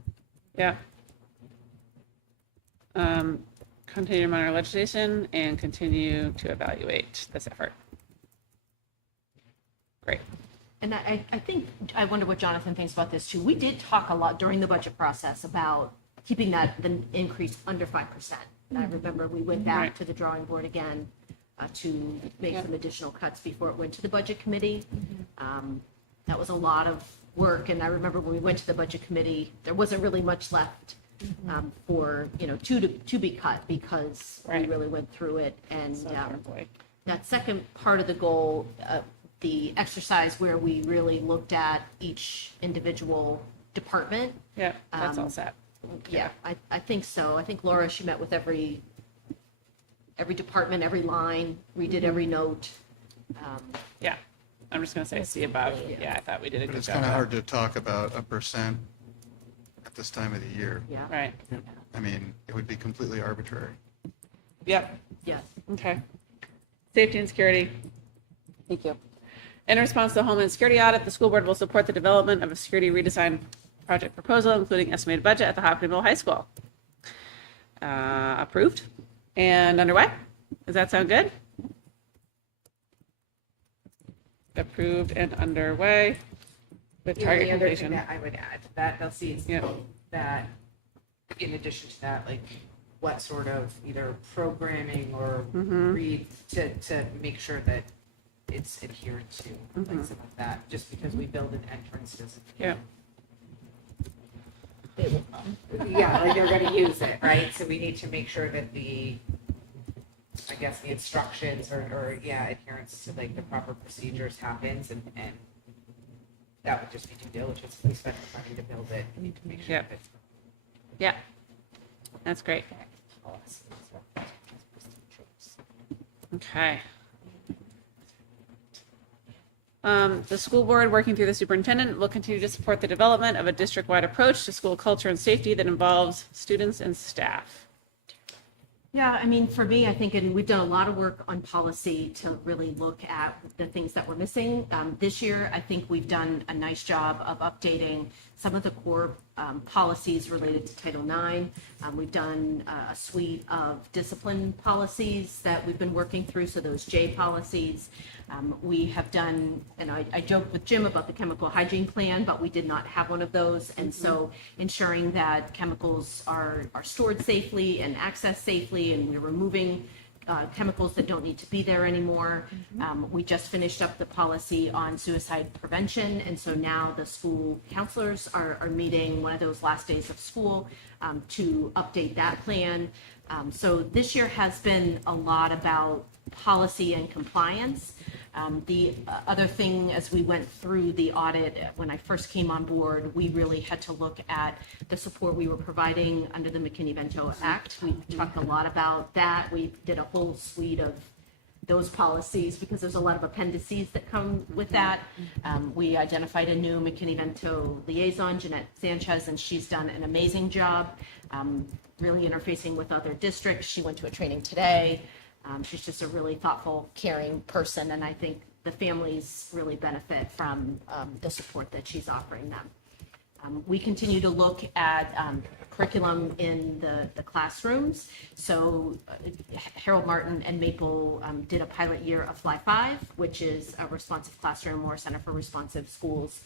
Yeah. Continue to monitor legislation and continue to evaluate this effort. Great. And I think, I wonder what Jonathan thinks about this too. We did talk a lot during the budget process about keeping the increase under 5%. And I remember we went back to the drawing board again to make some additional cuts before it went to the budget committee. That was a lot of work. And I remember when we went to the budget committee, there wasn't really much left for, to be cut, because we really went through it. And that second part of the goal, the exercise where we really looked at each individual department. Yeah, that's all set. Yeah, I think so. I think Laura, she met with every department, every line, redid every note. Yeah. I'm just gonna say see above. Yeah, I thought we did a But good it's job. kind of of hard to talk about a percent at this time of the year. Yeah. that. Right. I mean, it would be completely arbitrary. Yep. Yes. Okay. Safety and security. Thank you. In response to the Homeland Security audit, the school board will support the development of a security redesign project proposal, including estimated budget at the Hopkinton High School. Approved and underway. Does that sound good? Approved and underway with The target only other thing completion. that I would add to that, they'll see is Yeah. that in addition to that, like what sort of either programming or read to make sure that it's adhered to, like some of that, just because we build an entrance doesn't. Yeah. Yeah, like they're gonna use it, right? So we need to make sure that the instructions or adherence to like the proper procedures happens and that would just be due diligence. If we spent the money to build it, we need to make sure Yep. that it's Yeah. That's great. Okay. The school board, working through the superintendent, will continue to support the development of a district-wide approach to school culture and safety that involves students and staff. Yeah, I mean, for me, I think, and we've done a lot of work on policy to really look at the things that we're missing. This year, I think we've done a nice job of updating some of the core policies related to Title IX. We've done a suite of discipline policies that we've been working through, so those J policies. We have done, and I joked with Jim about the chemical hygiene plan, but we did not have one of those. And so ensuring that chemicals are stored safely and accessed safely, and we're removing chemicals that don't need to be there anymore. We just finished up the policy on suicide prevention, and so now the school counselors are meeting one of those last days of school to update that plan. So this year has been a lot about policy and compliance. The other thing, as we went through the audit, when I first came on board, we really had to look at the support we were providing under the McKinney-Vento Act. We talked a lot about that. We did a whole suite of those policies because there's a lot of appendices that come with that. We identified a new McKinney-Vento liaison, Jeanette Sanchez, and she's done an amazing job really interfacing with other districts. She went to a training today. She's just a really thoughtful, caring person, and I think the families really benefit from the support that she's offering them. We continue to look at curriculum in the classrooms. So Harold Martin and Maple did a pilot year of Fly 5, which is a responsive classroom or Center for Responsive Schools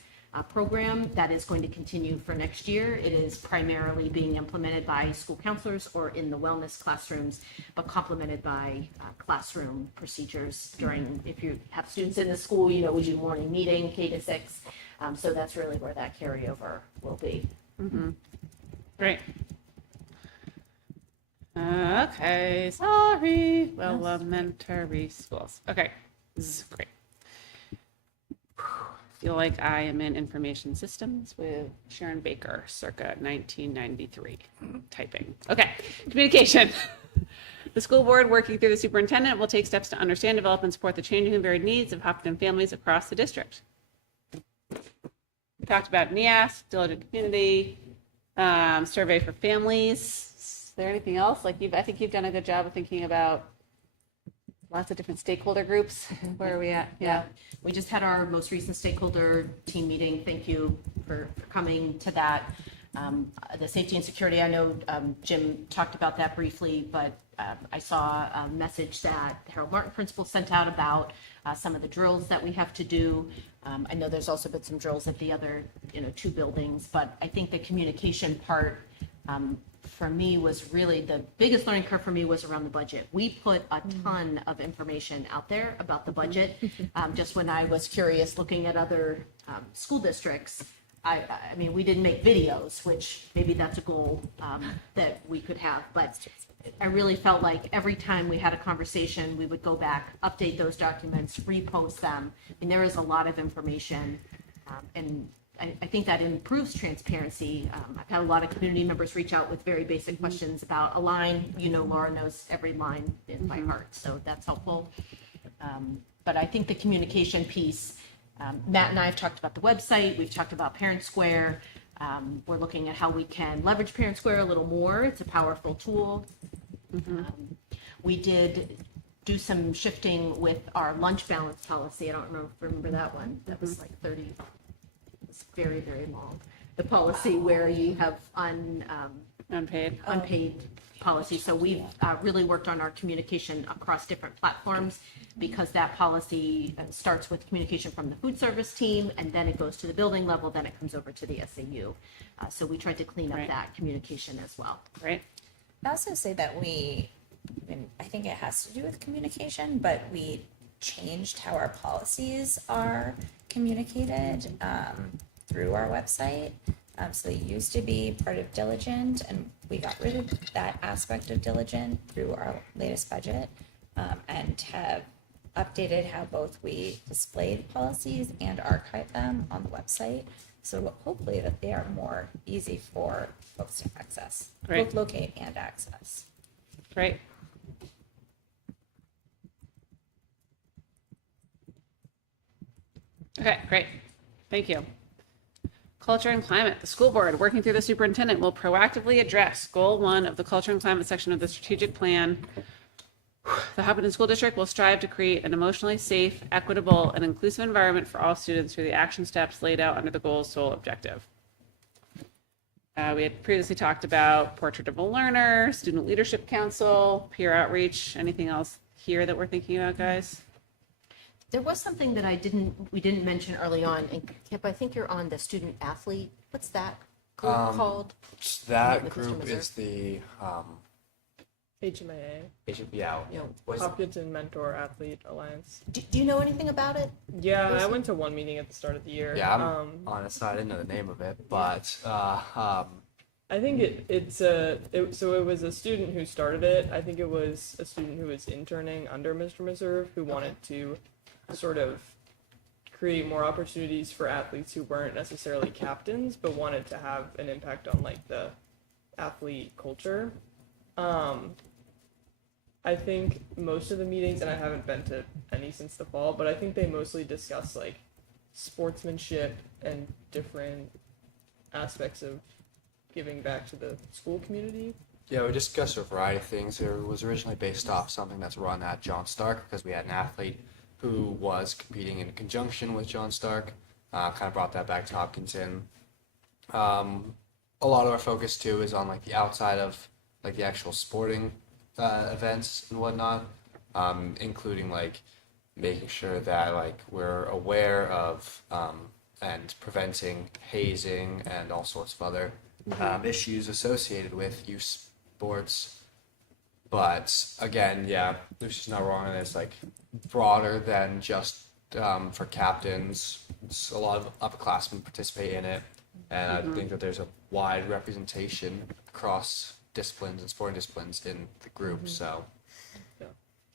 program that is going to continue for next year. It is primarily being implemented by school counselors or in the wellness classrooms, but complemented by classroom procedures during, if you have students in the school, we do morning meeting, K to 6. So that's really where that carryover will be. Great. Okay, sorry. Well, elementary schools. Okay, this is great. Feel like I am in information systems with Sharon Baker, circa 1993, typing. Okay, communication. The school board, working through the superintendent, will take steps to understand, develop, and support the changing and varied needs of Hopkinton families across the district. We talked about NEAS, diligent community, survey for families. Is there anything else? I think you've done a good job of thinking about lots of different stakeholder groups. Where are we at? Yeah. We just had our most recent stakeholder team meeting. Thank you for coming to that. The safety and security, I know Jim talked about that briefly, but I saw a message that Harold Martin principal sent out about some of the drills that we have to do. I know there's also been some drills at the other, 2 buildings, but I think the communication part for me was really the biggest learning curve for me was around the budget. We put a ton of information out there about the budget. Just when I was curious looking at other school districts, I mean, we didn't make videos, which maybe that's a goal that we could have, but I really felt like every time we had a conversation, we would go back, update those documents, repost them. I mean, there is a lot of information, and I think that improves transparency. I've had a lot of community members reach out with very basic questions about a line. Laura knows every line in by heart, so that's helpful. But I think the communication piece, Matt and I have talked about the website. We've talked about Parent Square. We're looking at how we can leverage Parent Square a little more. It's a powerful tool. We did do some shifting with our lunch balance policy. I don't remember that one. That was like 30. It was very, very long. The policy where you have Unpaid. unpaid policy. So we've really worked on our communication across different platforms, because that policy starts with communication from the food service team, and then it goes to the building level, then it comes over to the SAU. So we tried to clean up that communication as well. Right. I also say that I think it has to do with communication, but we changed how our policies are communicated through our website. So they used to be part of Diligent, and we got rid of that aspect of Diligent through our latest budget, and have updated how both we display the policies and archive them on the website. So hopefully that they are more easy for folks to access, both locate and access. Great. Okay, great. Thank you. Culture and climate. The school board, working through the superintendent, will proactively address goal 1 of the culture and climate section of the strategic plan. The Hopkinton School District will strive to create an emotionally safe, equitable, and inclusive environment for all students through the action steps laid out under the goal's sole objective. We had previously talked about Portrait of a Learner, Student Leadership Council, peer outreach. Anything else here that we're thinking about, guys? There was something that we didn't mention early on, and Kip, I think you're on the student athlete. What's that group called? That With Mr. group Meserve? is the HMAA, Hopkinton Mentor Athlete Alliance. Do you know anything about it? Yeah, I went to one meeting at the start of the year. Yeah, I'm honest, I didn't know the name of it, but I think so it was a student who started it. I think it was a student who was interning under Mr. Meserve who wanted to sort of create more opportunities for athletes who weren't necessarily captains, but wanted to have an impact on like the athlete culture. I think most of the meetings, and I haven't been to any since the fall, but I think they mostly discuss like sportsmanship and different aspects of giving back to the school community. yeah, we discussed a variety of things. It was originally based off something that's run at John Stark, because we had an athlete who was competing in conjunction with John Stark. Kind of brought that back to Hopkinton. A lot of our focus too is on like the outside of like the actual sporting events and whatnot, including like making sure that like we're aware of and preventing hazing and all sorts of other issues associated with youth sports. But again, yeah, Lucy's not wrong, and it's like broader than just for captains. It's a lot of upperclassmen participate in it, and I think that there's a wide representation across disciplines and sporting disciplines in the group. So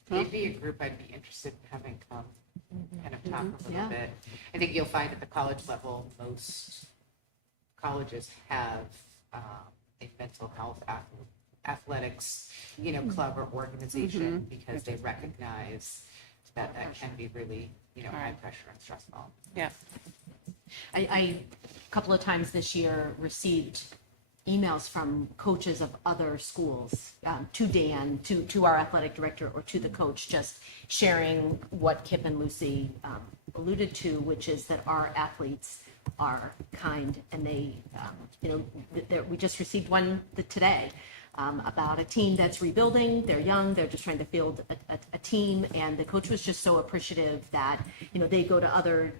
Maybe a group I'd be interested in having come kind of talk a little bit. I think you'll find at the college level, most colleges have a mental health athletics, club or organization, because they recognize that can be really, high pressure and stressful. Yeah. I a couple of times this year received emails from coaches of other schools to Dan, to our athletic director, or to the coach, just sharing what Kip and Lucy alluded to, which is that our athletes are kind, and they, we just received one today about a team that's rebuilding. They're young, they're just trying to field a team, and the coach was just so appreciative that, they go to other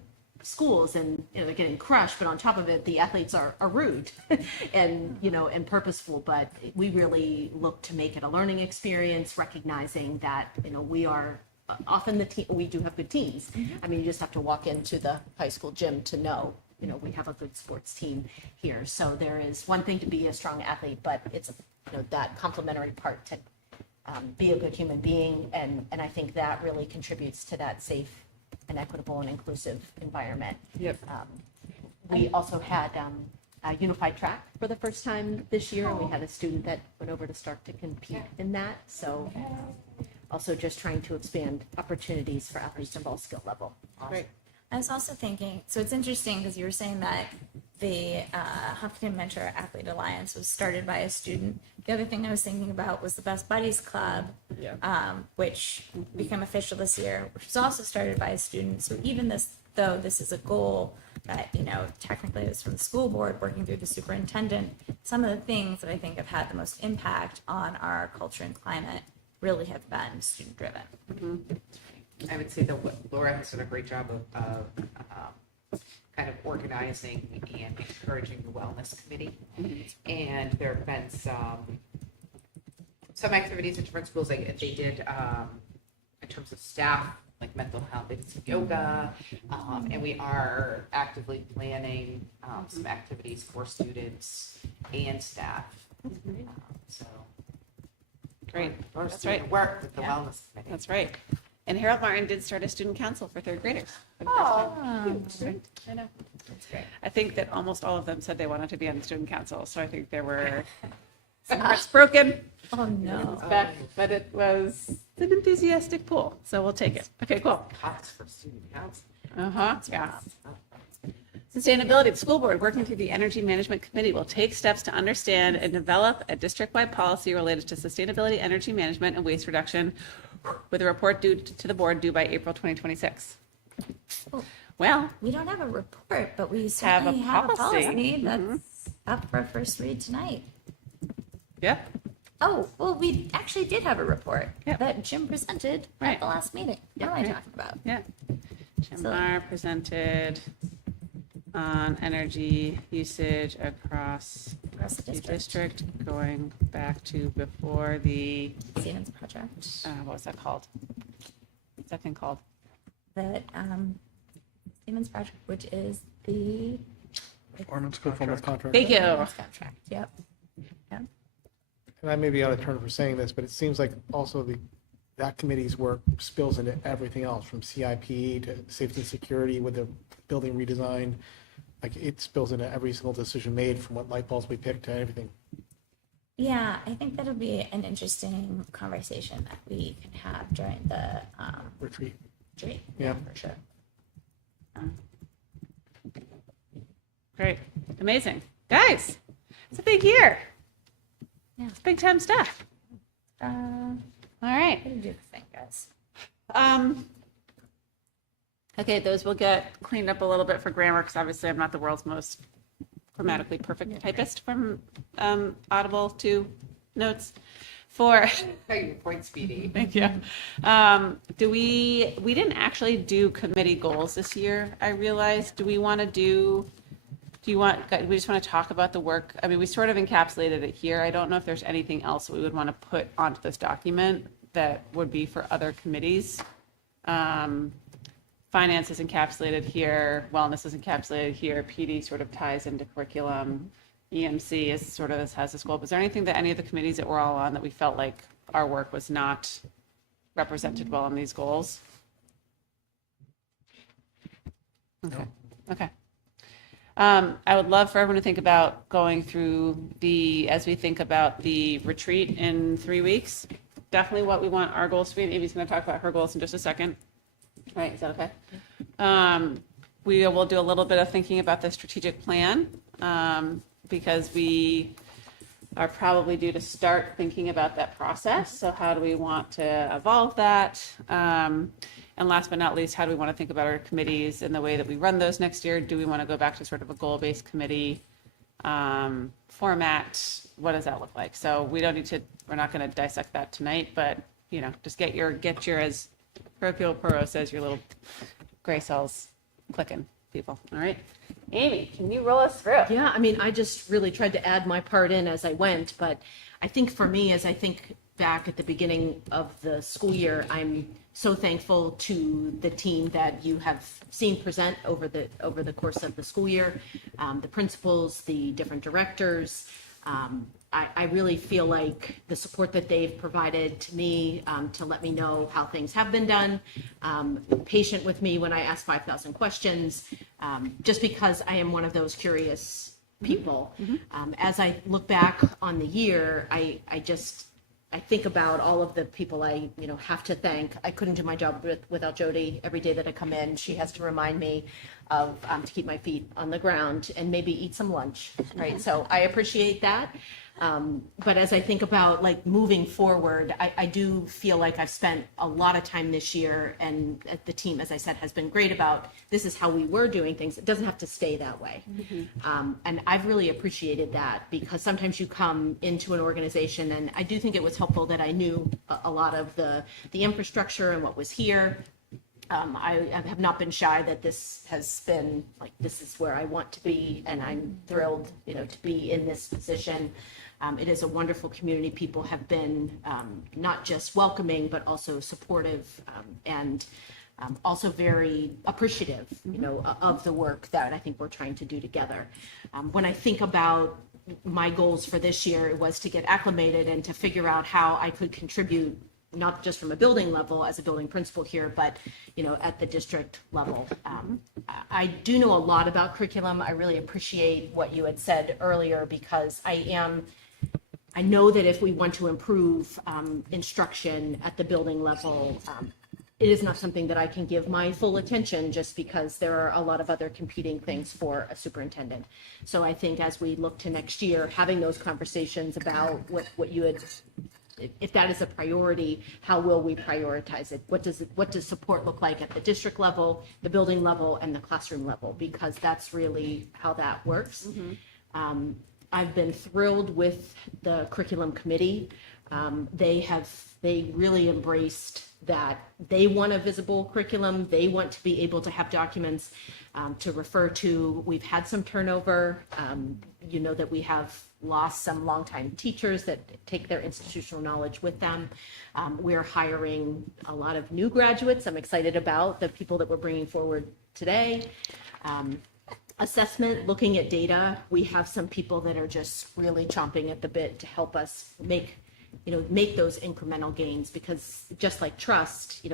schools and they're getting crushed, but on top of it the athletes are rude and and purposeful, but we really look to make it a learning experience, recognizing that we are often the team. We do have good teams. I mean, you just have to walk into the high school gym to know we have a good sports team here. So there is one thing to be a strong athlete, but it's that complementary part to be a good human being, and I think that really contributes to that safe and equitable and inclusive environment. Yep. We also had a unified track for the first time this year, and we had a student that went over to Stark to compete in that. So also just trying to expand opportunities for athletes of all skill level. Great. I was also thinking, so it's interesting because you were saying that the Hopkinton Mentor Athlete Alliance was started by a student. The other thing I was thinking about was the Best Buddies Club, which became official this year, which was also started by a student. So even though this is a goal that, technically is from the school board working through the superintendent, some of the things that I think have had the most impact on our culture and climate really have been student driven. I would say that Laura has done a great job of kind of organizing and encouraging the wellness committee. And there have been some activities in different schools like they did in terms of staff, like mental health, they did some yoga, and we are actively planning some activities for students and staff. So Great. That's right. Work with the wellness committee. That's right. And Harold Martin did start a student council for third graders. For the first time. I know. That's great. I think that almost all of them said they wanted to be on the student council. So I think there were some hearts broken. Oh no. But it was an enthusiastic pool. So we'll take it. Okay, cool. Cots for student council. Yeah. Sustainability, the school board, working through the Energy Management Committee, will take steps to understand and develop a district-wide policy related to sustainability, energy management, and waste reduction, with a report due to the board due by April 2026. Well, We don't have a report, but we Have a certainly have a policy. policy that's up for first read tonight. yep, Oh, well, we actually did have a report Yep. that Jim presented Right. at the last meeting. What am I Right. talking about? yeah. Jim So- R. presented on energy usage across Across the the district. district, going back to before the, Stevens project. what was that called? What's that thing called? That Stevens project, which is the Performance Performance contract. Thank you. contract. Yep. And I may be out of turn for saying this, but it seems like also that committee's work spills into everything else, from CIP to safety and security with the building redesign. Like, it spills into every single decision made, from what light bulbs we picked to everything. Yeah, I think that'll be an interesting conversation that we can have during the Retreat. retreat. Yeah. For sure. Great, amazing. Guys, it's a big year. Yeah. It's big time stuff. Uh, All right. what did you think, guys? Okay, those will get cleaned up a little bit for grammar, because obviously I'm not the world's most grammatically perfect typist from Audible to notes. For Your point, Speedy. thank you. We didn't actually do committee goals this year, I realized. Do we just want to talk about the work? I mean, we sort of encapsulated it here. I don't know if there's anything else that we would want to put onto this document that would be for other committees. Finance is encapsulated here, wellness is encapsulated here, PD sort of ties into curriculum, EMC is sort of has a scope. Is there anything that any of the committees that we're all on that we felt like our work was not represented well in these goals? Okay. Okay. I would love for everyone to think about going through as we think about the retreat in 3 weeks. Definitely what we want our goals to be. And Amy's going to talk about her goals in just a second. Right, is that okay? We will do a little bit of thinking about the strategic plan, because we are probably due to start thinking about that process. So how do we want to evolve that? And last but not least, how do we want to think about our committees and the way that we run those next year? Do we want to go back to sort of a goal-based committee format? What does that look like? So we're not going to dissect that tonight, but just get your, as Procul Puro says, your little gray cells clicking, people. All right. Amy, can you roll us through? Yeah, I mean, I just really tried to add my part in as I went, but I think for me, as I think back at the beginning of the school year, I'm so thankful to the team that you have seen present over the course of the school year, the principals, the different directors, I really feel like the support that they've provided to me to let me know how things have been done, patient with me when I ask 5,000 questions, just because I am one of those curious people. As I look back on the year, I think about all of the people I have to thank. I couldn't do my job without Jody. Every day that I come in, she has to remind me of to keep my feet on the ground and maybe eat some lunch, right? So I appreciate that. But as I think about like moving forward, I do feel like I've spent a lot of time this year, and the team, as I said, has been great about this is how we were doing things. It doesn't have to stay that way. And I've really appreciated that, because sometimes you come into an organization, and I do think it was helpful that I knew a lot of the infrastructure and what was here. I have not been shy that this has been like, this is where I want to be, and I'm thrilled, to be in this position. It is a wonderful community. People have been not just welcoming, but also supportive, and also very appreciative, of the work that I think we're trying to do together. When I think about my goals for this year, it was to get acclimated and to figure out how I could contribute, not just from a building level as a building principal here, but at the district level. I do know a lot about curriculum. I really appreciate what you had said earlier, because I know that if we want to improve instruction at the building level, it is not something that I can give my full attention, just because there are a lot of other competing things for a superintendent. So I think as we look to next year, having those conversations about what you had, if that is a priority, how will we prioritize it? What does support look like at the district level, the building level, and the classroom level? Because that's really how that works. I've been thrilled with the curriculum committee. They really embraced that they want a visible curriculum. They want to be able to have documents to refer to. We've had some turnover. That we have lost some longtime teachers that take their institutional knowledge with them. We're hiring a lot of new graduates. I'm excited about the people that we're bringing forward today. Assessment, looking at data, we have some people that are just really chomping at the bit to help us make those incremental gains, because just like trust,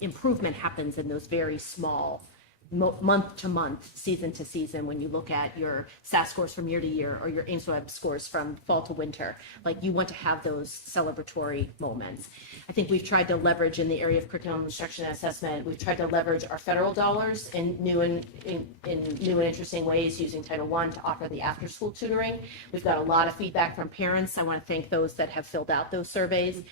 improvement happens in those very small month to month, season to season, when you look at your SAS scores from year to year, or your AIMSWeb scores from fall to winter. Like, you want to have those celebratory moments. I think we've tried to leverage, in the area of curriculum instruction and assessment, we've tried to leverage our federal dollars in new and interesting ways, using Title I to offer the after school tutoring. We've got a lot of feedback from parents. I want to thank those that have filled out those surveys.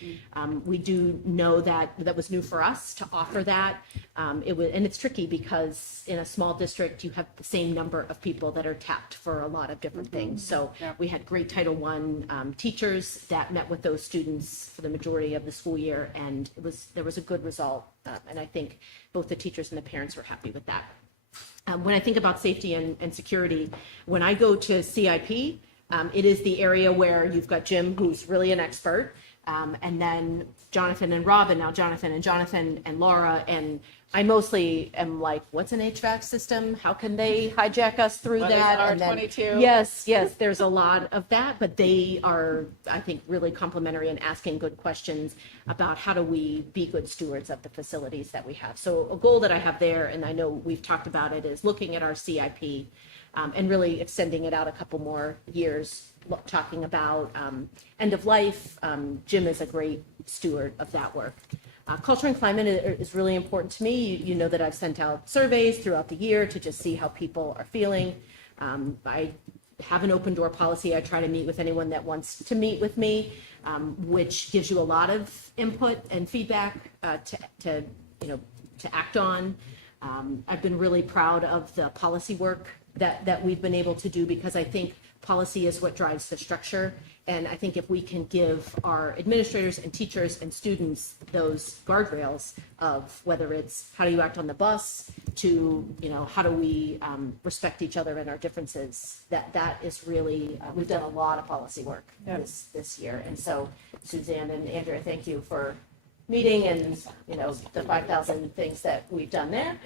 We do know that was new for us to offer that. And it's tricky, because in a small district, you have the same number of people that are tapped for a lot of different things. So we had great Title I teachers that met with those students for the majority of the school year, and there was a good result. And I think both the teachers and the parents were happy with that. When I think about safety and security, when I go to CIP, it is the area where you've got Jim, who's really an expert, and then Jonathan and Rob, and now Jonathan and Laura, and I mostly am like, what's an HVAC system? How can they hijack us through that? What is R22? Yes, there's a lot of that, but they are, I think, really complimentary and asking good questions about how do we be good stewards of the facilities that we have. So a goal that I have there, and I know we've talked about it, is looking at our CIP and really extending it out a couple more years, talking about end of life. Jim is a great steward of that work. Culture and climate is really important to me. You know that I've sent out surveys throughout the year to just see how people are feeling. I have an open door policy. I try to meet with anyone that wants to meet with me, which gives you a lot of input and feedback to act on. I've been really proud of the policy work that we've been able to do, because I think policy is what drives the structure. And I think if we can give our administrators and teachers and students those guardrails of whether it's how do you act on the bus to, how do we respect each other and our differences, that is really, we've done a lot of policy work this year. And so Suzanne and Andrea, thank you for meeting and, the 5,000 things that we've done there.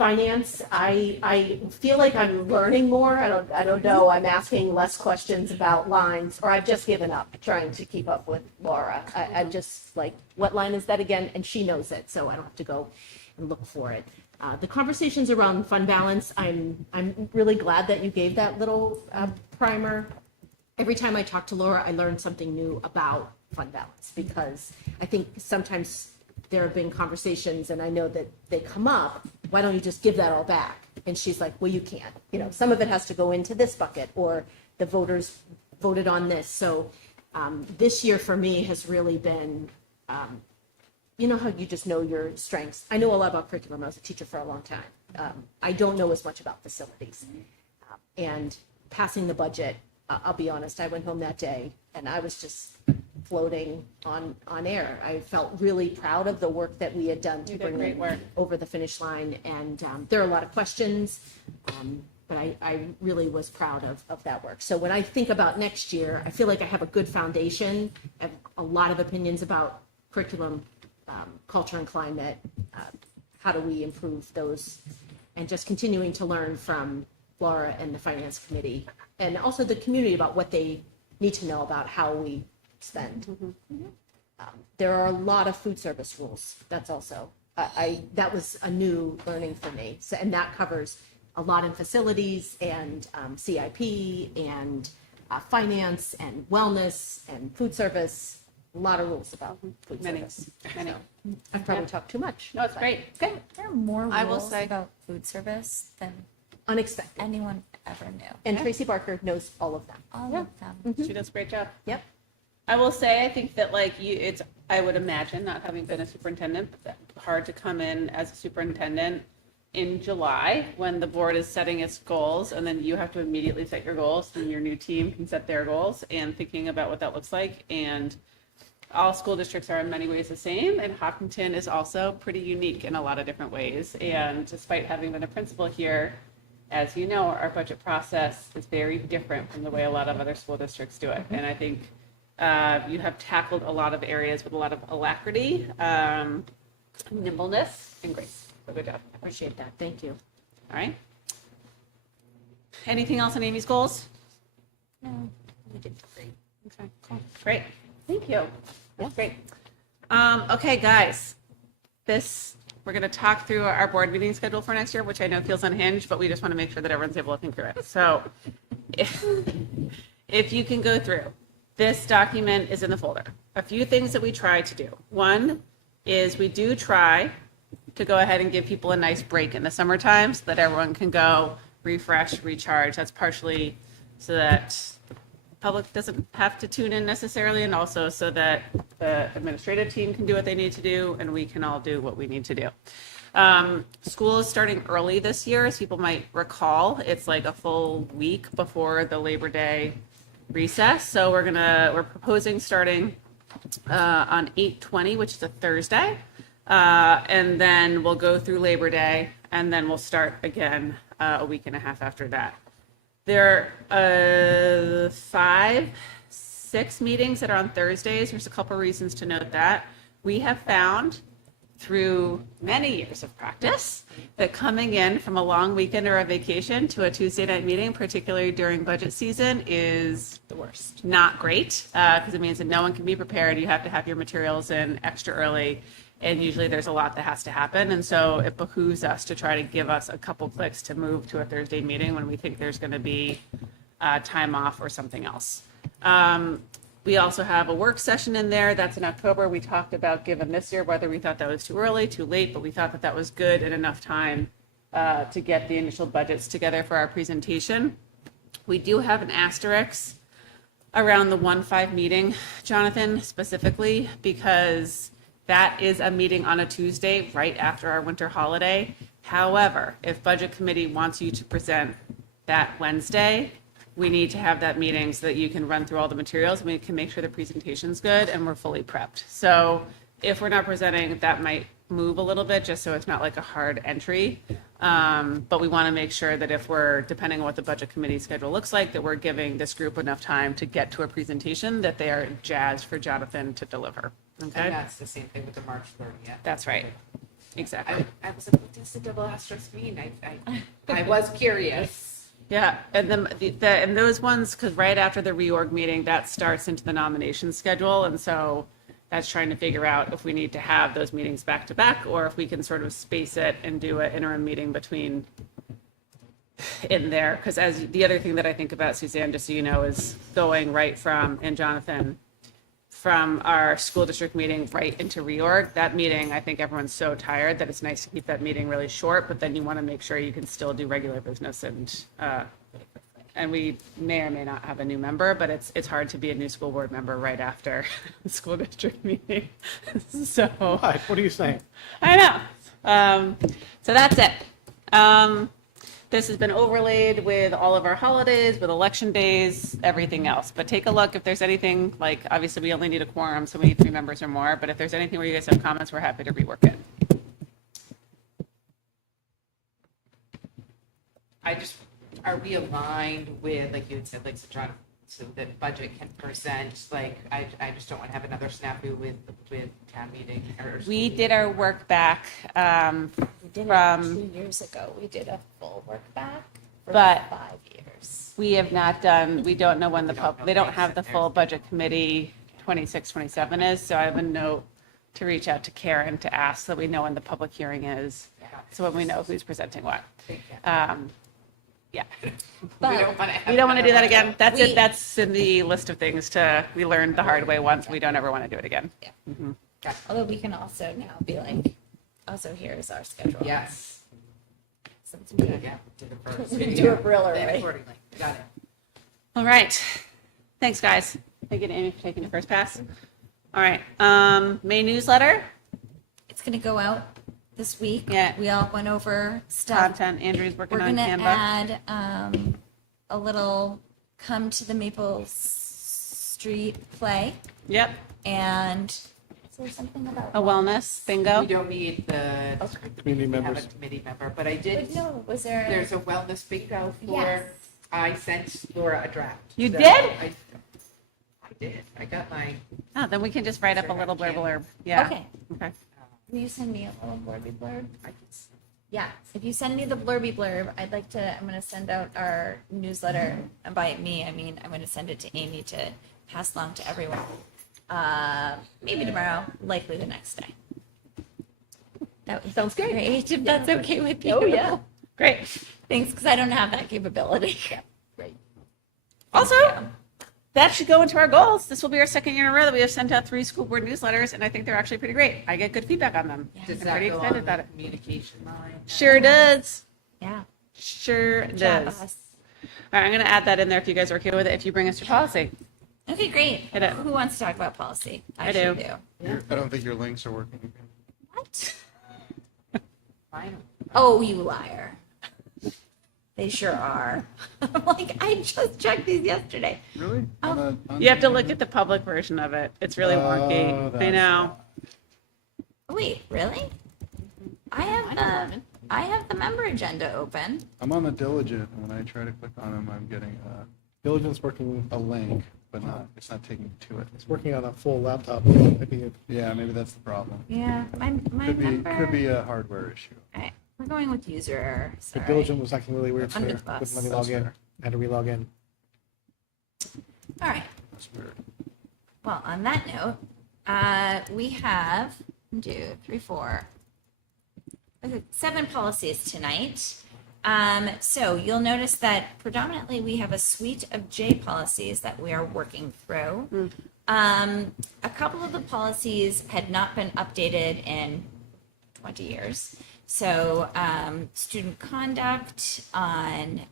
Finance, I feel like I'm learning more. I don't know. I'm asking less questions about lines, or I've just given up trying to keep up with Laura. I'm just like, what line is that again? And she knows it, so I don't have to go and look for it. The conversations around fund balance, I'm really glad that you gave that little primer. Every time I talk to Laura, I learn something new about fund balance, because I think sometimes there have been conversations, and I know that they come up, why don't you just give that all back? And she's like, well, you can't. You know, some of it has to go into this bucket, or the voters voted on this. So this year for me has really been, you know how you just know your strengths. I know a lot about curriculum. I was a teacher for a long time. I don't know as much about facilities. And passing the budget, I'll be honest, I went home that day and I was just floating on air. I felt really proud of the work that we had done to bring it over the finish line. And there are a lot of questions, but I really was proud of that work. So when I think about next year, I feel like I have a good foundation. I have a lot of opinions about curriculum, culture and climate. How do we improve those? And just continuing to learn from Laura and the Finance Committee, and also the community about what they need to know about how we spend. There are a lot of food service rules. That's also, that was a new learning for me. So, and that covers a lot in facilities and CIP and finance and wellness and food service. A lot of rules about food service. Many. I've probably talked too much. No, it's great. Okay. There are more I will rules say- about food service than Unexpected. anyone ever knew. And Tracy Barker knows all of them. All of them. She does a great job. Yep. I will say, I think that it's, I would imagine, not having been a superintendent, but hard to come in as a superintendent in July when the board is setting its goals, and then you have to immediately set your goals, and your new team can set their goals, and thinking about what that looks like. And all school districts are in many ways the same, and Hopkinton is also pretty unique in a lot of different ways. And despite having been a principal here, as you know, our budget process is very different from the way a lot of other school districts do it. And I think you have tackled a lot of areas with a lot of alacrity, nimbleness, and grace. So good job. Appreciate that. Thank you. All right. Anything else on Amy's goals? No, we did great. Okay, cool. Great. Thank you. That's great. Okay, guys, we're going to talk through our board meeting schedule for next year, which I know feels unhinged, but we just want to make sure that everyone's able to think through it. So if you can go through, this document is in the folder. A few things that we try to do. One is we do try to go ahead and give people a nice break in the summertime so that everyone can go refresh, recharge. That's partially so that the public doesn't have to tune in necessarily, and also so that the administrative team can do what they need to do and we can all do what we need to do. School is starting early this year, as people might recall. It's like a full week before the Labor Day recess. So we're proposing starting on 8/20, which is a Thursday. And then we'll go through Labor Day, and then we'll start again a week and a half after that. There are 5-6 meetings that are on Thursdays. There's a couple reasons to note that. We have found through many years of practice that coming in from a long weekend or a vacation to a Tuesday night meeting, particularly during budget season, is the worst. Not great, because it means that no one can be prepared. You have to have your materials in extra early. And usually there's a lot that has to happen. And so it behooves us to try to give us a couple clicks to move to a Thursday meeting when we think there's going to be time off or something else. We also have a work session in there. That's in October. We talked about, given this year, whether we thought that was too early, too late, but we thought that that was good and enough time to get the initial budgets together for our presentation. We do have an asterisk around the 1-5 meeting, Jonathan, specifically, because that is a meeting on a Tuesday right after our winter holiday. However, if Budget Committee wants you to present that Wednesday, we need to have that meeting so that you can run through all the materials and we can make sure the presentation's good and we're fully prepped. So if we're not presenting, that might move a little bit just so it's not like a hard entry. But we want to make sure that if we're, depending on what the Budget Committee schedule looks like, that we're giving this group enough time to get to a presentation that they are jazzed for Jonathan to deliver. Okay? And that's the same thing with the March 30th. That's right. Exactly. I was like, what does the double asterisk mean? I was curious. Yeah, and then and those ones, because right after the reorg meeting, that starts into the nomination schedule, and so that's trying to figure out if we need to have those meetings back to back, or if we can sort of space it and do an interim meeting between in there. Because as the other thing that I think about, Suzanne, just so you know, is going right from, and Jonathan, from our school district meeting right into reorg. That meeting, I think everyone's so tired that it's nice to keep that meeting really short, but then you want to make sure you can still do regular business, and we may or may not have a new member, but it's hard to be a new school board member right after the school district meeting. So What? What are you saying? I know. So that's it. This has been overlaid with all of our holidays, with election days, everything else. But take a look if there's anything, like, obviously we only need a quorum, so we need 3 members or more. But if there's anything where you guys have comments, we're happy to rework it. Are we aligned with, like you had said, like, so that budget can present, like, I just don't want to have another snafu with town meeting or. We did our work back We did from, it 2 years ago. We did a full work back for But- 5 years. we have not done, we don't know when they don't have the full budget committee 26, 27 is. So I have a note to reach out to Karen to ask so that we know when the public hearing is. So when we know who's presenting what. Yeah. But We don't want to. We don't want to do that again. That's We- it. That's in the list of things we learned the hard way once. We don't ever want to do it again. although we can also now be like, also here's our schedule. Yes. Since we Yeah. Do the first. we do it real Then early. accordingly. Got it. All right. Thanks, guys. Thank you to Amy for taking the first pass. All right. May newsletter, It's gonna go out this week. Yeah. We all went over stuff. content. Andrew's working We're on gonna Canva. add a little come to the Maple Street play, Yep. and is there something about A wellness bingo. We don't need the Community we have members. a committee member, but I did. But no, was there? There's a wellness bingo for. Yes. I sent Laura a draft. You So did? I did. I got my. Oh, then we can just write up a little blurb. Yeah. Okay. Okay. Will you send me a little blurby blurb? I can Yeah, if you send me the blurby blurb, I'm gonna send out our newsletter, and by me, I mean, I'm gonna send it to Amy to pass along to everyone. Maybe tomorrow, likely the next day. That would Sounds great. great, if that's okay with you. Oh, yeah. Great. Thanks, because I don't have that capability. Great. Also, Yeah. that should go into our goals. This will be our second year in a row that we have sent out 3 school board newsletters, and I think they're actually pretty great. I get good feedback on them. Does I'm that pretty go excited on about the it. communication line? Sure does. Yeah. Sure Good job, does. us. All right, I'm going to add that in there if you guys are okay with it. If you bring us your policy. Okay, great. Hit it. Who wants to talk about policy? I sure do. I don't think your links are working. What? Fine. Oh, you liar. They sure are. I'm like, I just checked these yesterday. Really? Oh. You have to look at the public version of it. It's really wonky. I that's know. Wait, really? I have the member agenda open. I'm on the Diligent, and when I try to click on them, I'm getting Diligent's working. a link, but it's not taking me to it. It's working on a full laptop. Maybe Yeah, maybe that's the problem. Yeah, my member. Could be a hardware issue. All right, we're going with user error. the Sorry. Diligent was acting really weird, so Under I the bus. wouldn't let me That's log in. fair. I had to re-log in. All right. That's weird. Well, on that note, we have 1, 2, 3, 4, 7 policies tonight. So you'll notice that predominantly we have a suite of J policies that we are working through. A couple of the policies had not been updated in 20 years. So student conduct on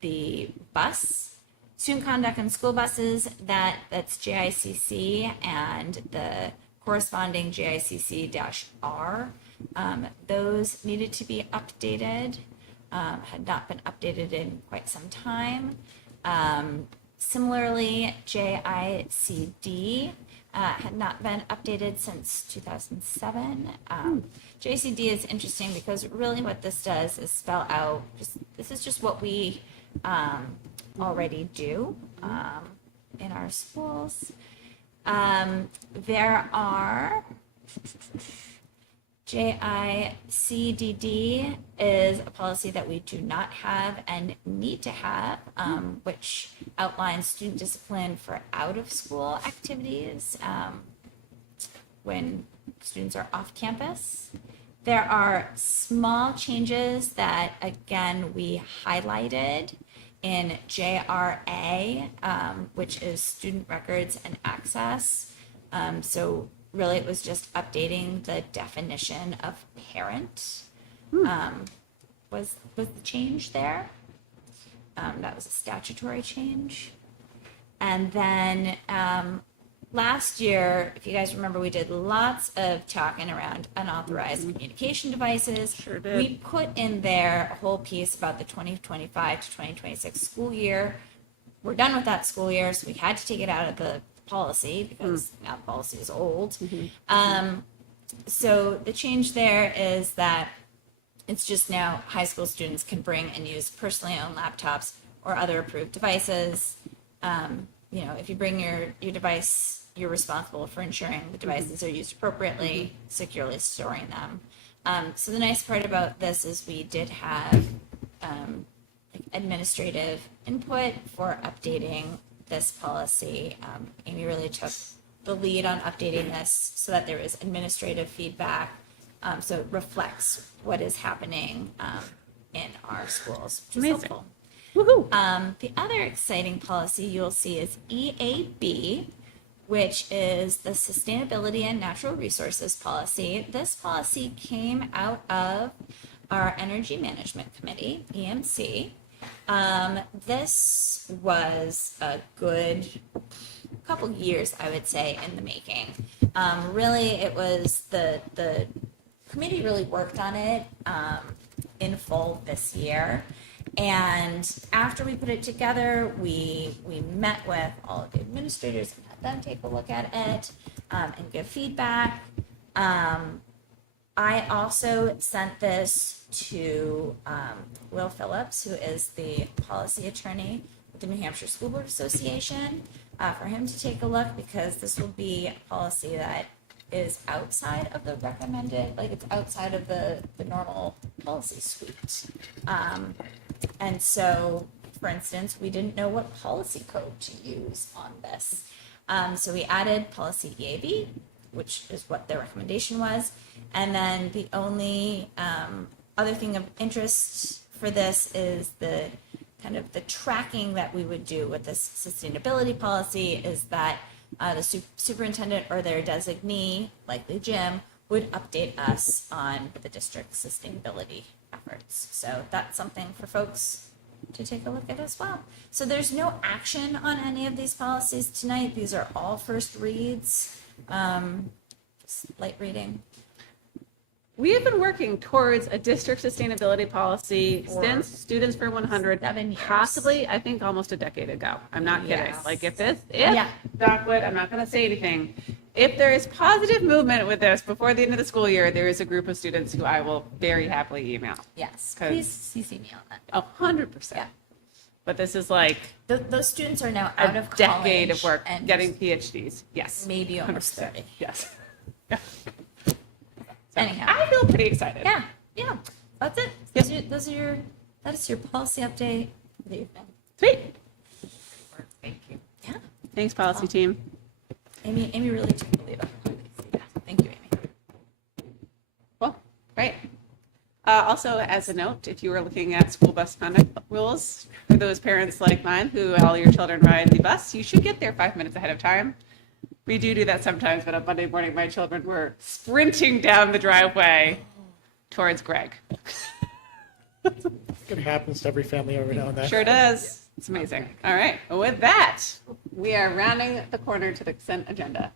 the bus, student conduct on school buses, that's JICC, and the corresponding JICC-R. Those needed to be updated, had not been updated in quite some time. Similarly, JICD had not been updated since 2007. JICD is interesting because really what this does is spell out, this is just what we already do in our schools. There are JICDD is a policy that we do not have and need to have, which outlines student discipline for out-of-school activities when students are off campus. There are small changes that, again, we highlighted in JRA, which is student records and access. So really, it was just updating the definition of parent. Was the change there? That was a statutory change. And then last year, if you guys remember, we did lots of talking around unauthorized communication devices. Sure did. We put in there a whole piece about the 2025 to 2026 school year. We're done with that school year, so we had to take it out of the policy because now the policy is old. So the change there is that it's just now high school students can bring and use personally owned laptops or other approved devices. You know, if you bring your device, you're responsible for ensuring the devices are used appropriately, securely storing them. So the nice part about this is we did have administrative input for updating this policy. Amy really took the lead on updating this so that there is administrative feedback, so it reflects what is happening in our schools, which is Amazing. helpful. Woohoo! The other exciting policy you'll see is EAB, which is the Sustainability and Natural Resources Policy. This policy came out of our Energy Management Committee, EMC. This was a good couple years, I would say, in the making. Really, it was the committee really worked on it in full this year. And after we put it together, we met with all of the administrators and had them take a look at it and give feedback. I also sent this to Will Phillips, who is the policy attorney with the New Hampshire School Board Association, for him to take a look, because this will be a policy that is outside of the recommended, like it's outside of the normal policy suite. And so, for instance, we didn't know what policy code to use on this. So we added policy EAB, which is what their recommendation was. And then the only other thing of interest for this is the kind of the tracking that we would do with this sustainability policy is that the superintendent or their designee, likely Jim, would update us on the district's sustainability efforts. So that's something for folks to take a look at as well. So there's no action on any of these policies tonight. These are all first reads, just light reading. We have been working towards a district sustainability policy For since Students for 100, 7 years. possibly, I think, almost a decade ago. I'm not kidding. Yes. Like if Yeah. Dockwood, I'm not going to say anything. If there is positive movement with this before the end of the school year, there is a group of students who I will very happily email. Yes, 'Cause- please CC me on that. 100%. Yeah. But this is like Those students are now out a of college decade of work and getting PhDs. Yes. maybe almost 100%. 30. Yes. Yeah. So, Anyhow. I feel pretty excited. Yeah, that's it. That is your policy update for the evening. Sweet. Thank you. Yeah, Thanks, policy team. Amy really took the lead on that. Thank you, Amy. Well, great. Also, as a note, if you were looking at school bus conduct rules, for those parents like mine who all your children ride the bus, you should get there 5 minutes ahead of time. We do that sometimes, but on Monday morning, my children were sprinting down the driveway towards Greg. It happens to every family every now and then. Sure does. It's amazing. All right. With that, we are rounding the corner to the consent agenda.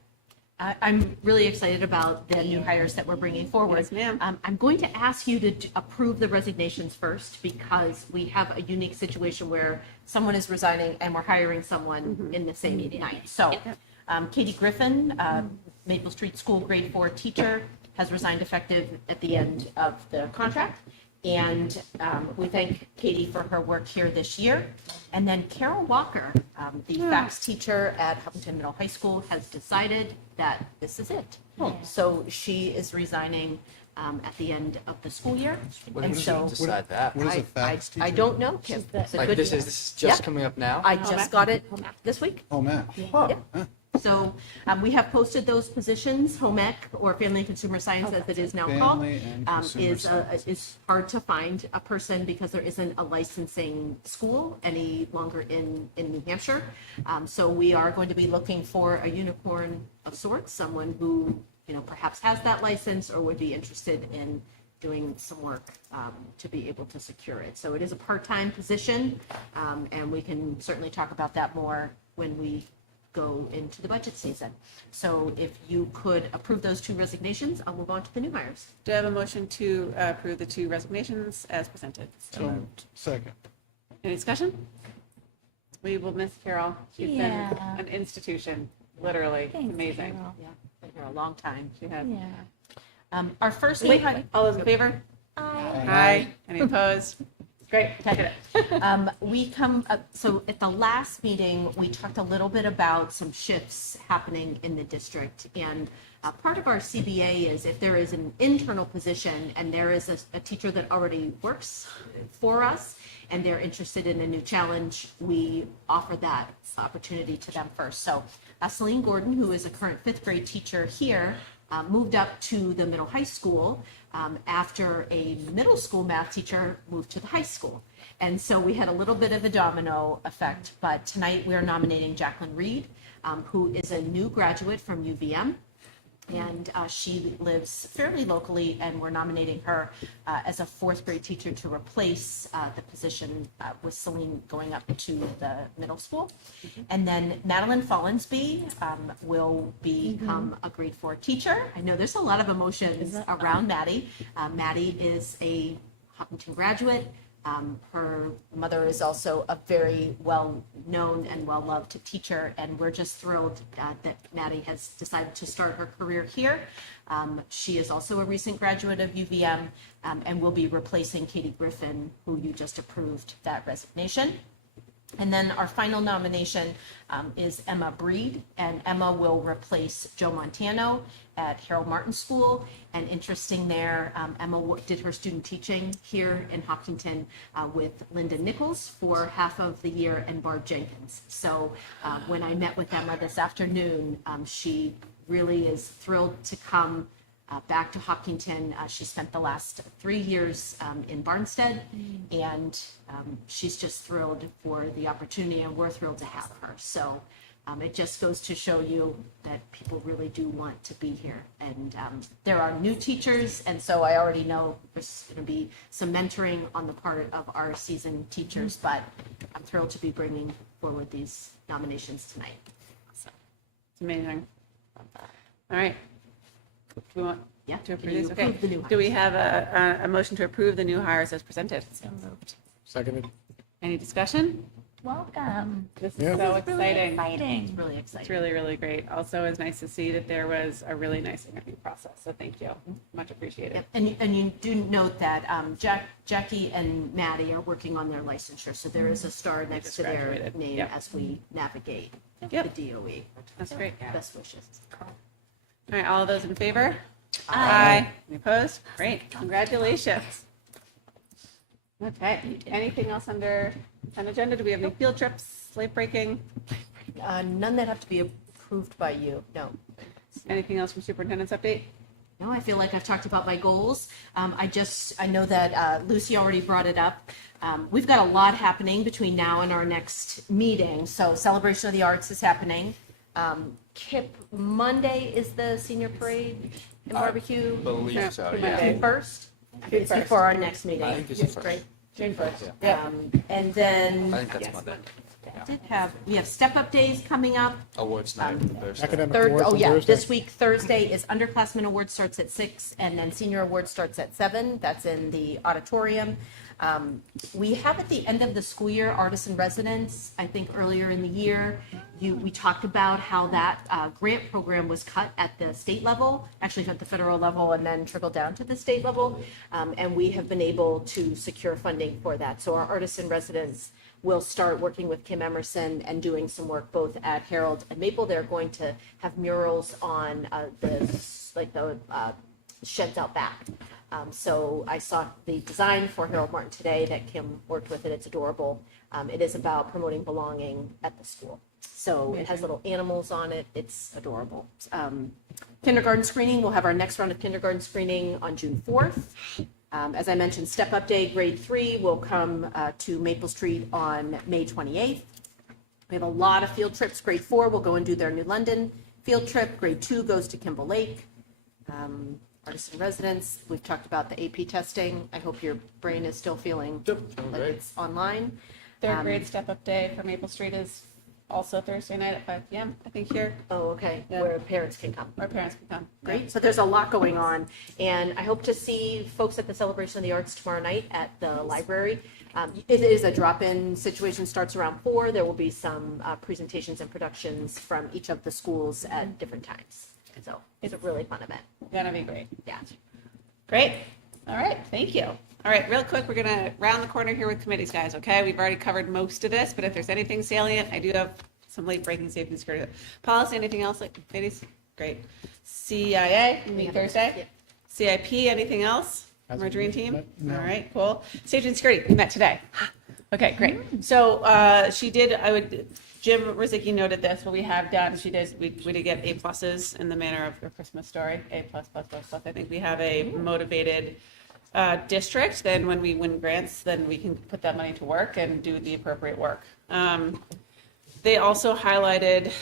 I'm really excited about the new hires that we're bringing forward. Yes, ma'am. I'm going to ask you to approve the resignations first, because we have a unique situation where someone is resigning and we're hiring someone in the same night. So Katie Griffin, Maple Street School grade 4 teacher, has resigned effective at the end of the contract. And we thank Katie for her work here this year. And then Carol Walker, the fax teacher at Hopkinton Middle High School, has decided that this is it. So she is resigning at the end of the school year. What And did so you decide that? What is a I FACS teacher? don't know, Kim. It's a Like good- this is just Yeah. coming up now? I just got it this week. Oh, man. Yeah. So we have posted those positions. Home ec, or Family and Consumer Science as it is now called, Family and Consumer Science. is hard to find a person because there isn't a licensing school any longer in New Hampshire. So we are going to be looking for a unicorn of sorts, someone who, perhaps has that license or would be interested in doing some work to be able to secure it. So it is a part-time position, and we can certainly talk about that more when we go into the budget season. So if you could approve those two resignations, I'll move on to the new hires. Do I have a motion to approve the two resignations as presented? So moved. Second. Any discussion? We will miss Carol. She's Yeah. been an institution, literally. Thanks, Amazing. Carol. Yeah, been here a long time. She has. Yeah. Our first new Wait, hire. all those in favor? Aye. Any opposed? Great. Get it. We come up, so at the last meeting, we talked a little bit about some shifts happening in the district. And part of our CBA is if there is an internal position and there is a teacher that already works for us and they're interested in a new challenge, we offer that opportunity to them first. So Celine Gordon, who is a current fifth grade teacher here, moved up to the middle high school after a middle school math teacher moved to the high school. And so we had a little bit of a domino effect, but tonight we're nominating Jacqueline Reed, who is a new graduate from UVM. And she lives fairly locally, and we're nominating her as a fourth grade teacher to replace the position with Celine going up to the middle school. And then Madeline Follensby will become a grade 4 teacher. I know there's a lot of emotions around Maddie. Maddie is a Hopkinton graduate. Her mother is also a very well-known and well-loved teacher, and we're just thrilled that Maddie has decided to start her career here. She is also a recent graduate of UVM and will be replacing Katie Griffin, who you just approved that resignation. And then our final nomination is Emma Breed, and Emma will replace Joe Montano at Harold Martin School. And interesting there, Emma did her student teaching here in Hopkinton with Linda Nichols for half of the year and Barb Jenkins. So when I met with Emma this afternoon, she really is thrilled to come back to Hopkinton. She spent the last 3 years in Barnstead, and she's just thrilled for the opportunity, and we're thrilled to have her. So it just goes to show you that people really do want to be here. And there are new teachers, and so I already know there's going to be some mentoring on the part of our seasoned teachers, but I'm thrilled to be bringing forward these nominations tonight. So, It's amazing. All right. We want yeah, to approve can you this? Okay. approve the new Do we hires? have a motion to approve the new hires as presented? So moved. Seconded. Any discussion? Welcome. This is Yeah. so Really exciting. exciting. It's really It's exciting. really, really great. Also, it's nice to see that there was a really nice interview process. So thank you. Much appreciated. Yep. And you do note that Jackie and Maddie are working on their licensure, so there is a star next just to their graduated. name Yep. as we navigate Yep. the DOE. That's great. Best wishes. All right, all those in favor? Aye. Any opposed? Great, congratulations. Okay, anything else under an agenda? Do we have any field trips, late breaking? None that have to be approved by you, no. Anything else from superintendent's update? No, I feel like I've talked about my goals. I know that Lucy already brought it up. We've got a lot happening between now and our next meeting. So Celebration of the Arts is happening. Kip, Monday is the senior parade and barbecue. Believe so, Monday. yeah. First? June It's 1st. before our next meeting. I think it's the first. Right? June 1st. And then I think that's Yes. Monday. we have step-up days coming up. Awards night, Thursday. Academic Third, awards oh on yeah, Thursday. this week, Thursday, is underclassmen award starts at 6, and then senior award starts at 7. That's in the auditorium. We have at the end of the school year, artists in residence. I think earlier in the year, we talked about how that grant program was cut at the state level, actually at the federal level, and then trickled down to the state level. And we have been able to secure funding for that. So our artists in residence will start working with Kim Emerson and doing some work both at Harold and Maple. They're going to have murals on the sheds out back. So I saw the design for Harold Martin today that Kim worked with, and it's adorable. It is about promoting belonging at the school. So it has little animals on it. It's adorable. Kindergarten screening, we'll have our next round of kindergarten screening on June 4th. As I mentioned, Step Up Day, grade 3 will come to Maple Street on May 28th. We have a lot of field trips. Grade 4 will go and do their New London field trip. Grade 2 goes to Kimball Lake. Artists in residence, we've talked about the AP testing. I hope your brain is still feeling like it's online. Third grade Step Up Day for Maple Street is also Thursday night at 5 p.m. I think here. Oh, okay, Yeah. where parents can come. Our parents can come. Great. So there's a lot going on, and I hope to see folks at the Celebration of the Arts tomorrow night at the library. It is a drop-in situation, starts around 4. There will be some presentations and productions from each of the schools at different times. So it's a really fun event. Gonna be great. Yeah. Great. All right. Thank you. All right. Real quick, we're gonna round the corner here with committees, guys. Okay. We've already covered most of this, but if there's anything salient, I do have some late breaking safety and security policy. Anything else, like ladies? Great. CIA. We meet Thursday. Yeah. CIP. Anything else? Marjorie and team. No. All right. Cool. Safety and security. We met today. Okay. Great. So she did. Jim Rizicki noted this. What we have done, we did get A pluses in the manner of your Christmas story. A plus plus plus plus. I think we have a motivated district. Then when we win grants, then we can put that money to work and do the appropriate work. They also highlighted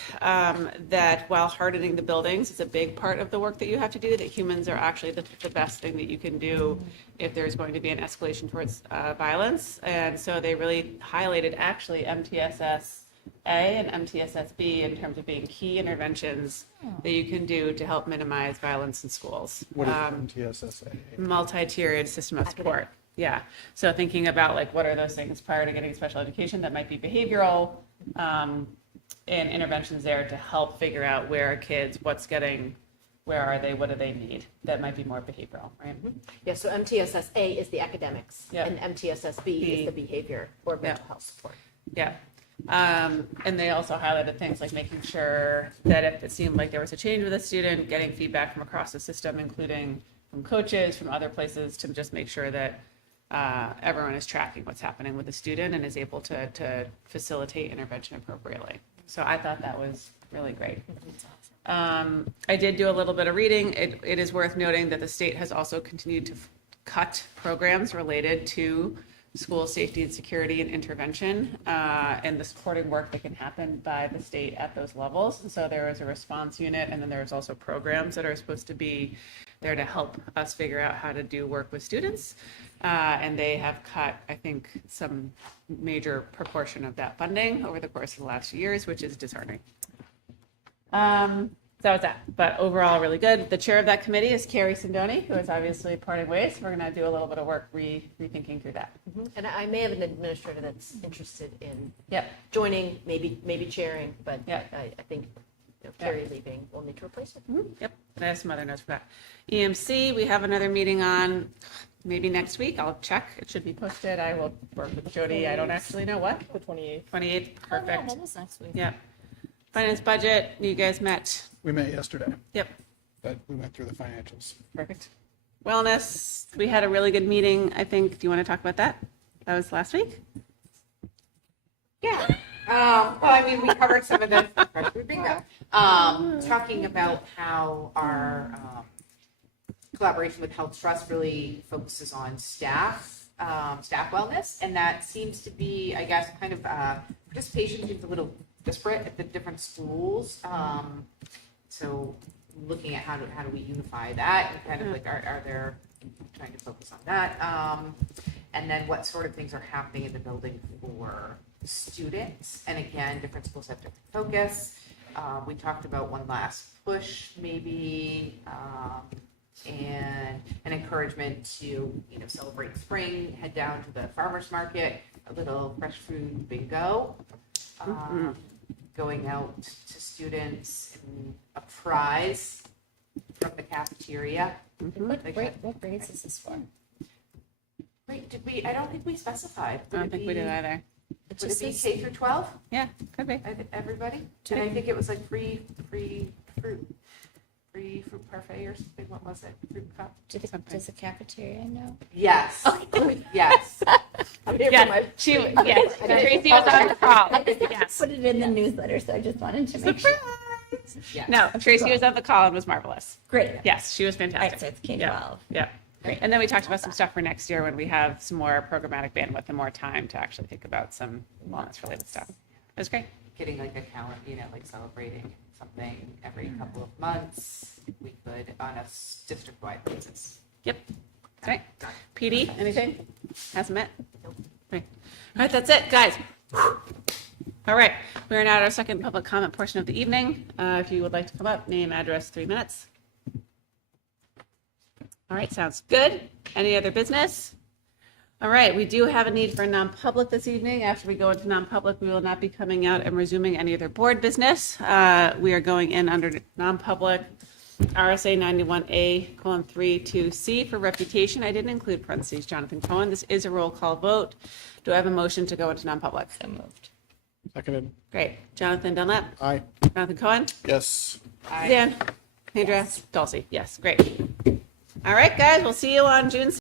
that while hardening the buildings is a big part of the work that you have to do, that humans are actually the best thing that you can do if there's going to be an escalation towards violence. And so they really highlighted actually MTSS A and MTSS-B in terms of being key interventions that you can do to help minimize violence in schools. What is MTSSA? Multi-tiered system of support. Yeah. So thinking about like what are those things prior to getting special education that might be behavioral, and interventions there to help figure out where are kids, where are they, what do they need? That might be more behavioral, right? Yeah, so MTSS-A is the academics, Yeah. and MTSS-B is the behavior or mental health support. Yeah. And they also highlighted things like making sure that if it seemed like there was a change with a student, getting feedback from across the system, including from coaches, from other places, to just make sure that everyone is tracking what's happening with the student and is able to facilitate intervention appropriately. So I thought that was really great. I did do a little bit of reading. It is worth noting that the state has also continued to cut programs related to school safety and security and intervention and the supporting work that can happen by the state at those levels. And so there is a response unit, and then there's also programs that are supposed to be there to help us figure out how to do work with students. And they have cut, I think, some major proportion of that funding over the course of the last few years, which is disheartening. So that was that. But overall, really good. The chair of that committee is Carrie Sindoni, who is obviously parting ways. We're going to do a little bit of work rethinking through that. And I may have an administrator that's interested in Yep. joining, maybe chairing, but Yeah. I think Carrie leaving, we'll need to replace it. Yep. And I have some other notes for that. EMC, we have another meeting on maybe next week. I'll check. It should be posted. I will work with Jody. I don't actually know what. The 28th. 28th. Oh, yeah, Perfect. that is next week. Yep. Finance budget. You guys met. We met yesterday, Yep. but we went through the financials. Perfect. Wellness. We had a really good meeting, I think. Do you want to talk about that? That was last week? Yeah. Well, I mean, we covered some of this freshman bingo. Talking about how our collaboration with Health Trust really focuses on staff wellness, and that seems to be, I guess, kind of participation seems a little disparate at the different schools. So looking at how do we unify that, and kind of like are there trying to focus on that, and then what sort of things are happening in the building for students, and again, different schools have different focus. We talked about one last push, maybe, and an encouragement to celebrate spring, head down to the farmers market, a little fresh food bingo, going out to students, and a prize from the cafeteria. What grades is this for? Wait, did we? I don't think we specified. I don't think we did either. Would it be K through 12? Yeah, could be. Everybody? And I think it was like free fruit. free fruit parfait or something. What was it? Fruit cup? Something. Does the cafeteria know? Yes. Yes. Yeah, yes, Tracy was on the call. Yes. Put it in the newsletter, so I just wanted to make sure. Yes. No, Tracy was on the call and was marvelous. Great. Yes, she was All right, fantastic. so it's K-12. Yeah. Great. And then we talked about some stuff for next year when we have some more programmatic bandwidth and more time to actually think about some wellness related stuff. It was great. Getting like a calendar, like celebrating something every couple of months, we could on a district-wide basis. Yep. That's right. PD, anything? Hasn't met? Right. All right, that's it, guys. All right, we are now at our second public comment portion of the evening. If you would like to come up, name, address, 3 minutes. All right, sounds good. Any other business? All right, we do have a need for non-public this evening. After we go into non-public, we will not be coming out and resuming any other board business. We are going in under non-public RSA 91A:3-2C for reputation. I didn't include parentheses, Jonathan Cohen. This is a roll call vote. Do I have a motion to go into non-public? So moved. Seconded. Great. Jonathan Dunlap, Aye. Jonathan Cohen, Yes. Dan, Andrea, Dulcie. Yes, great. All right, guys, we'll see you on June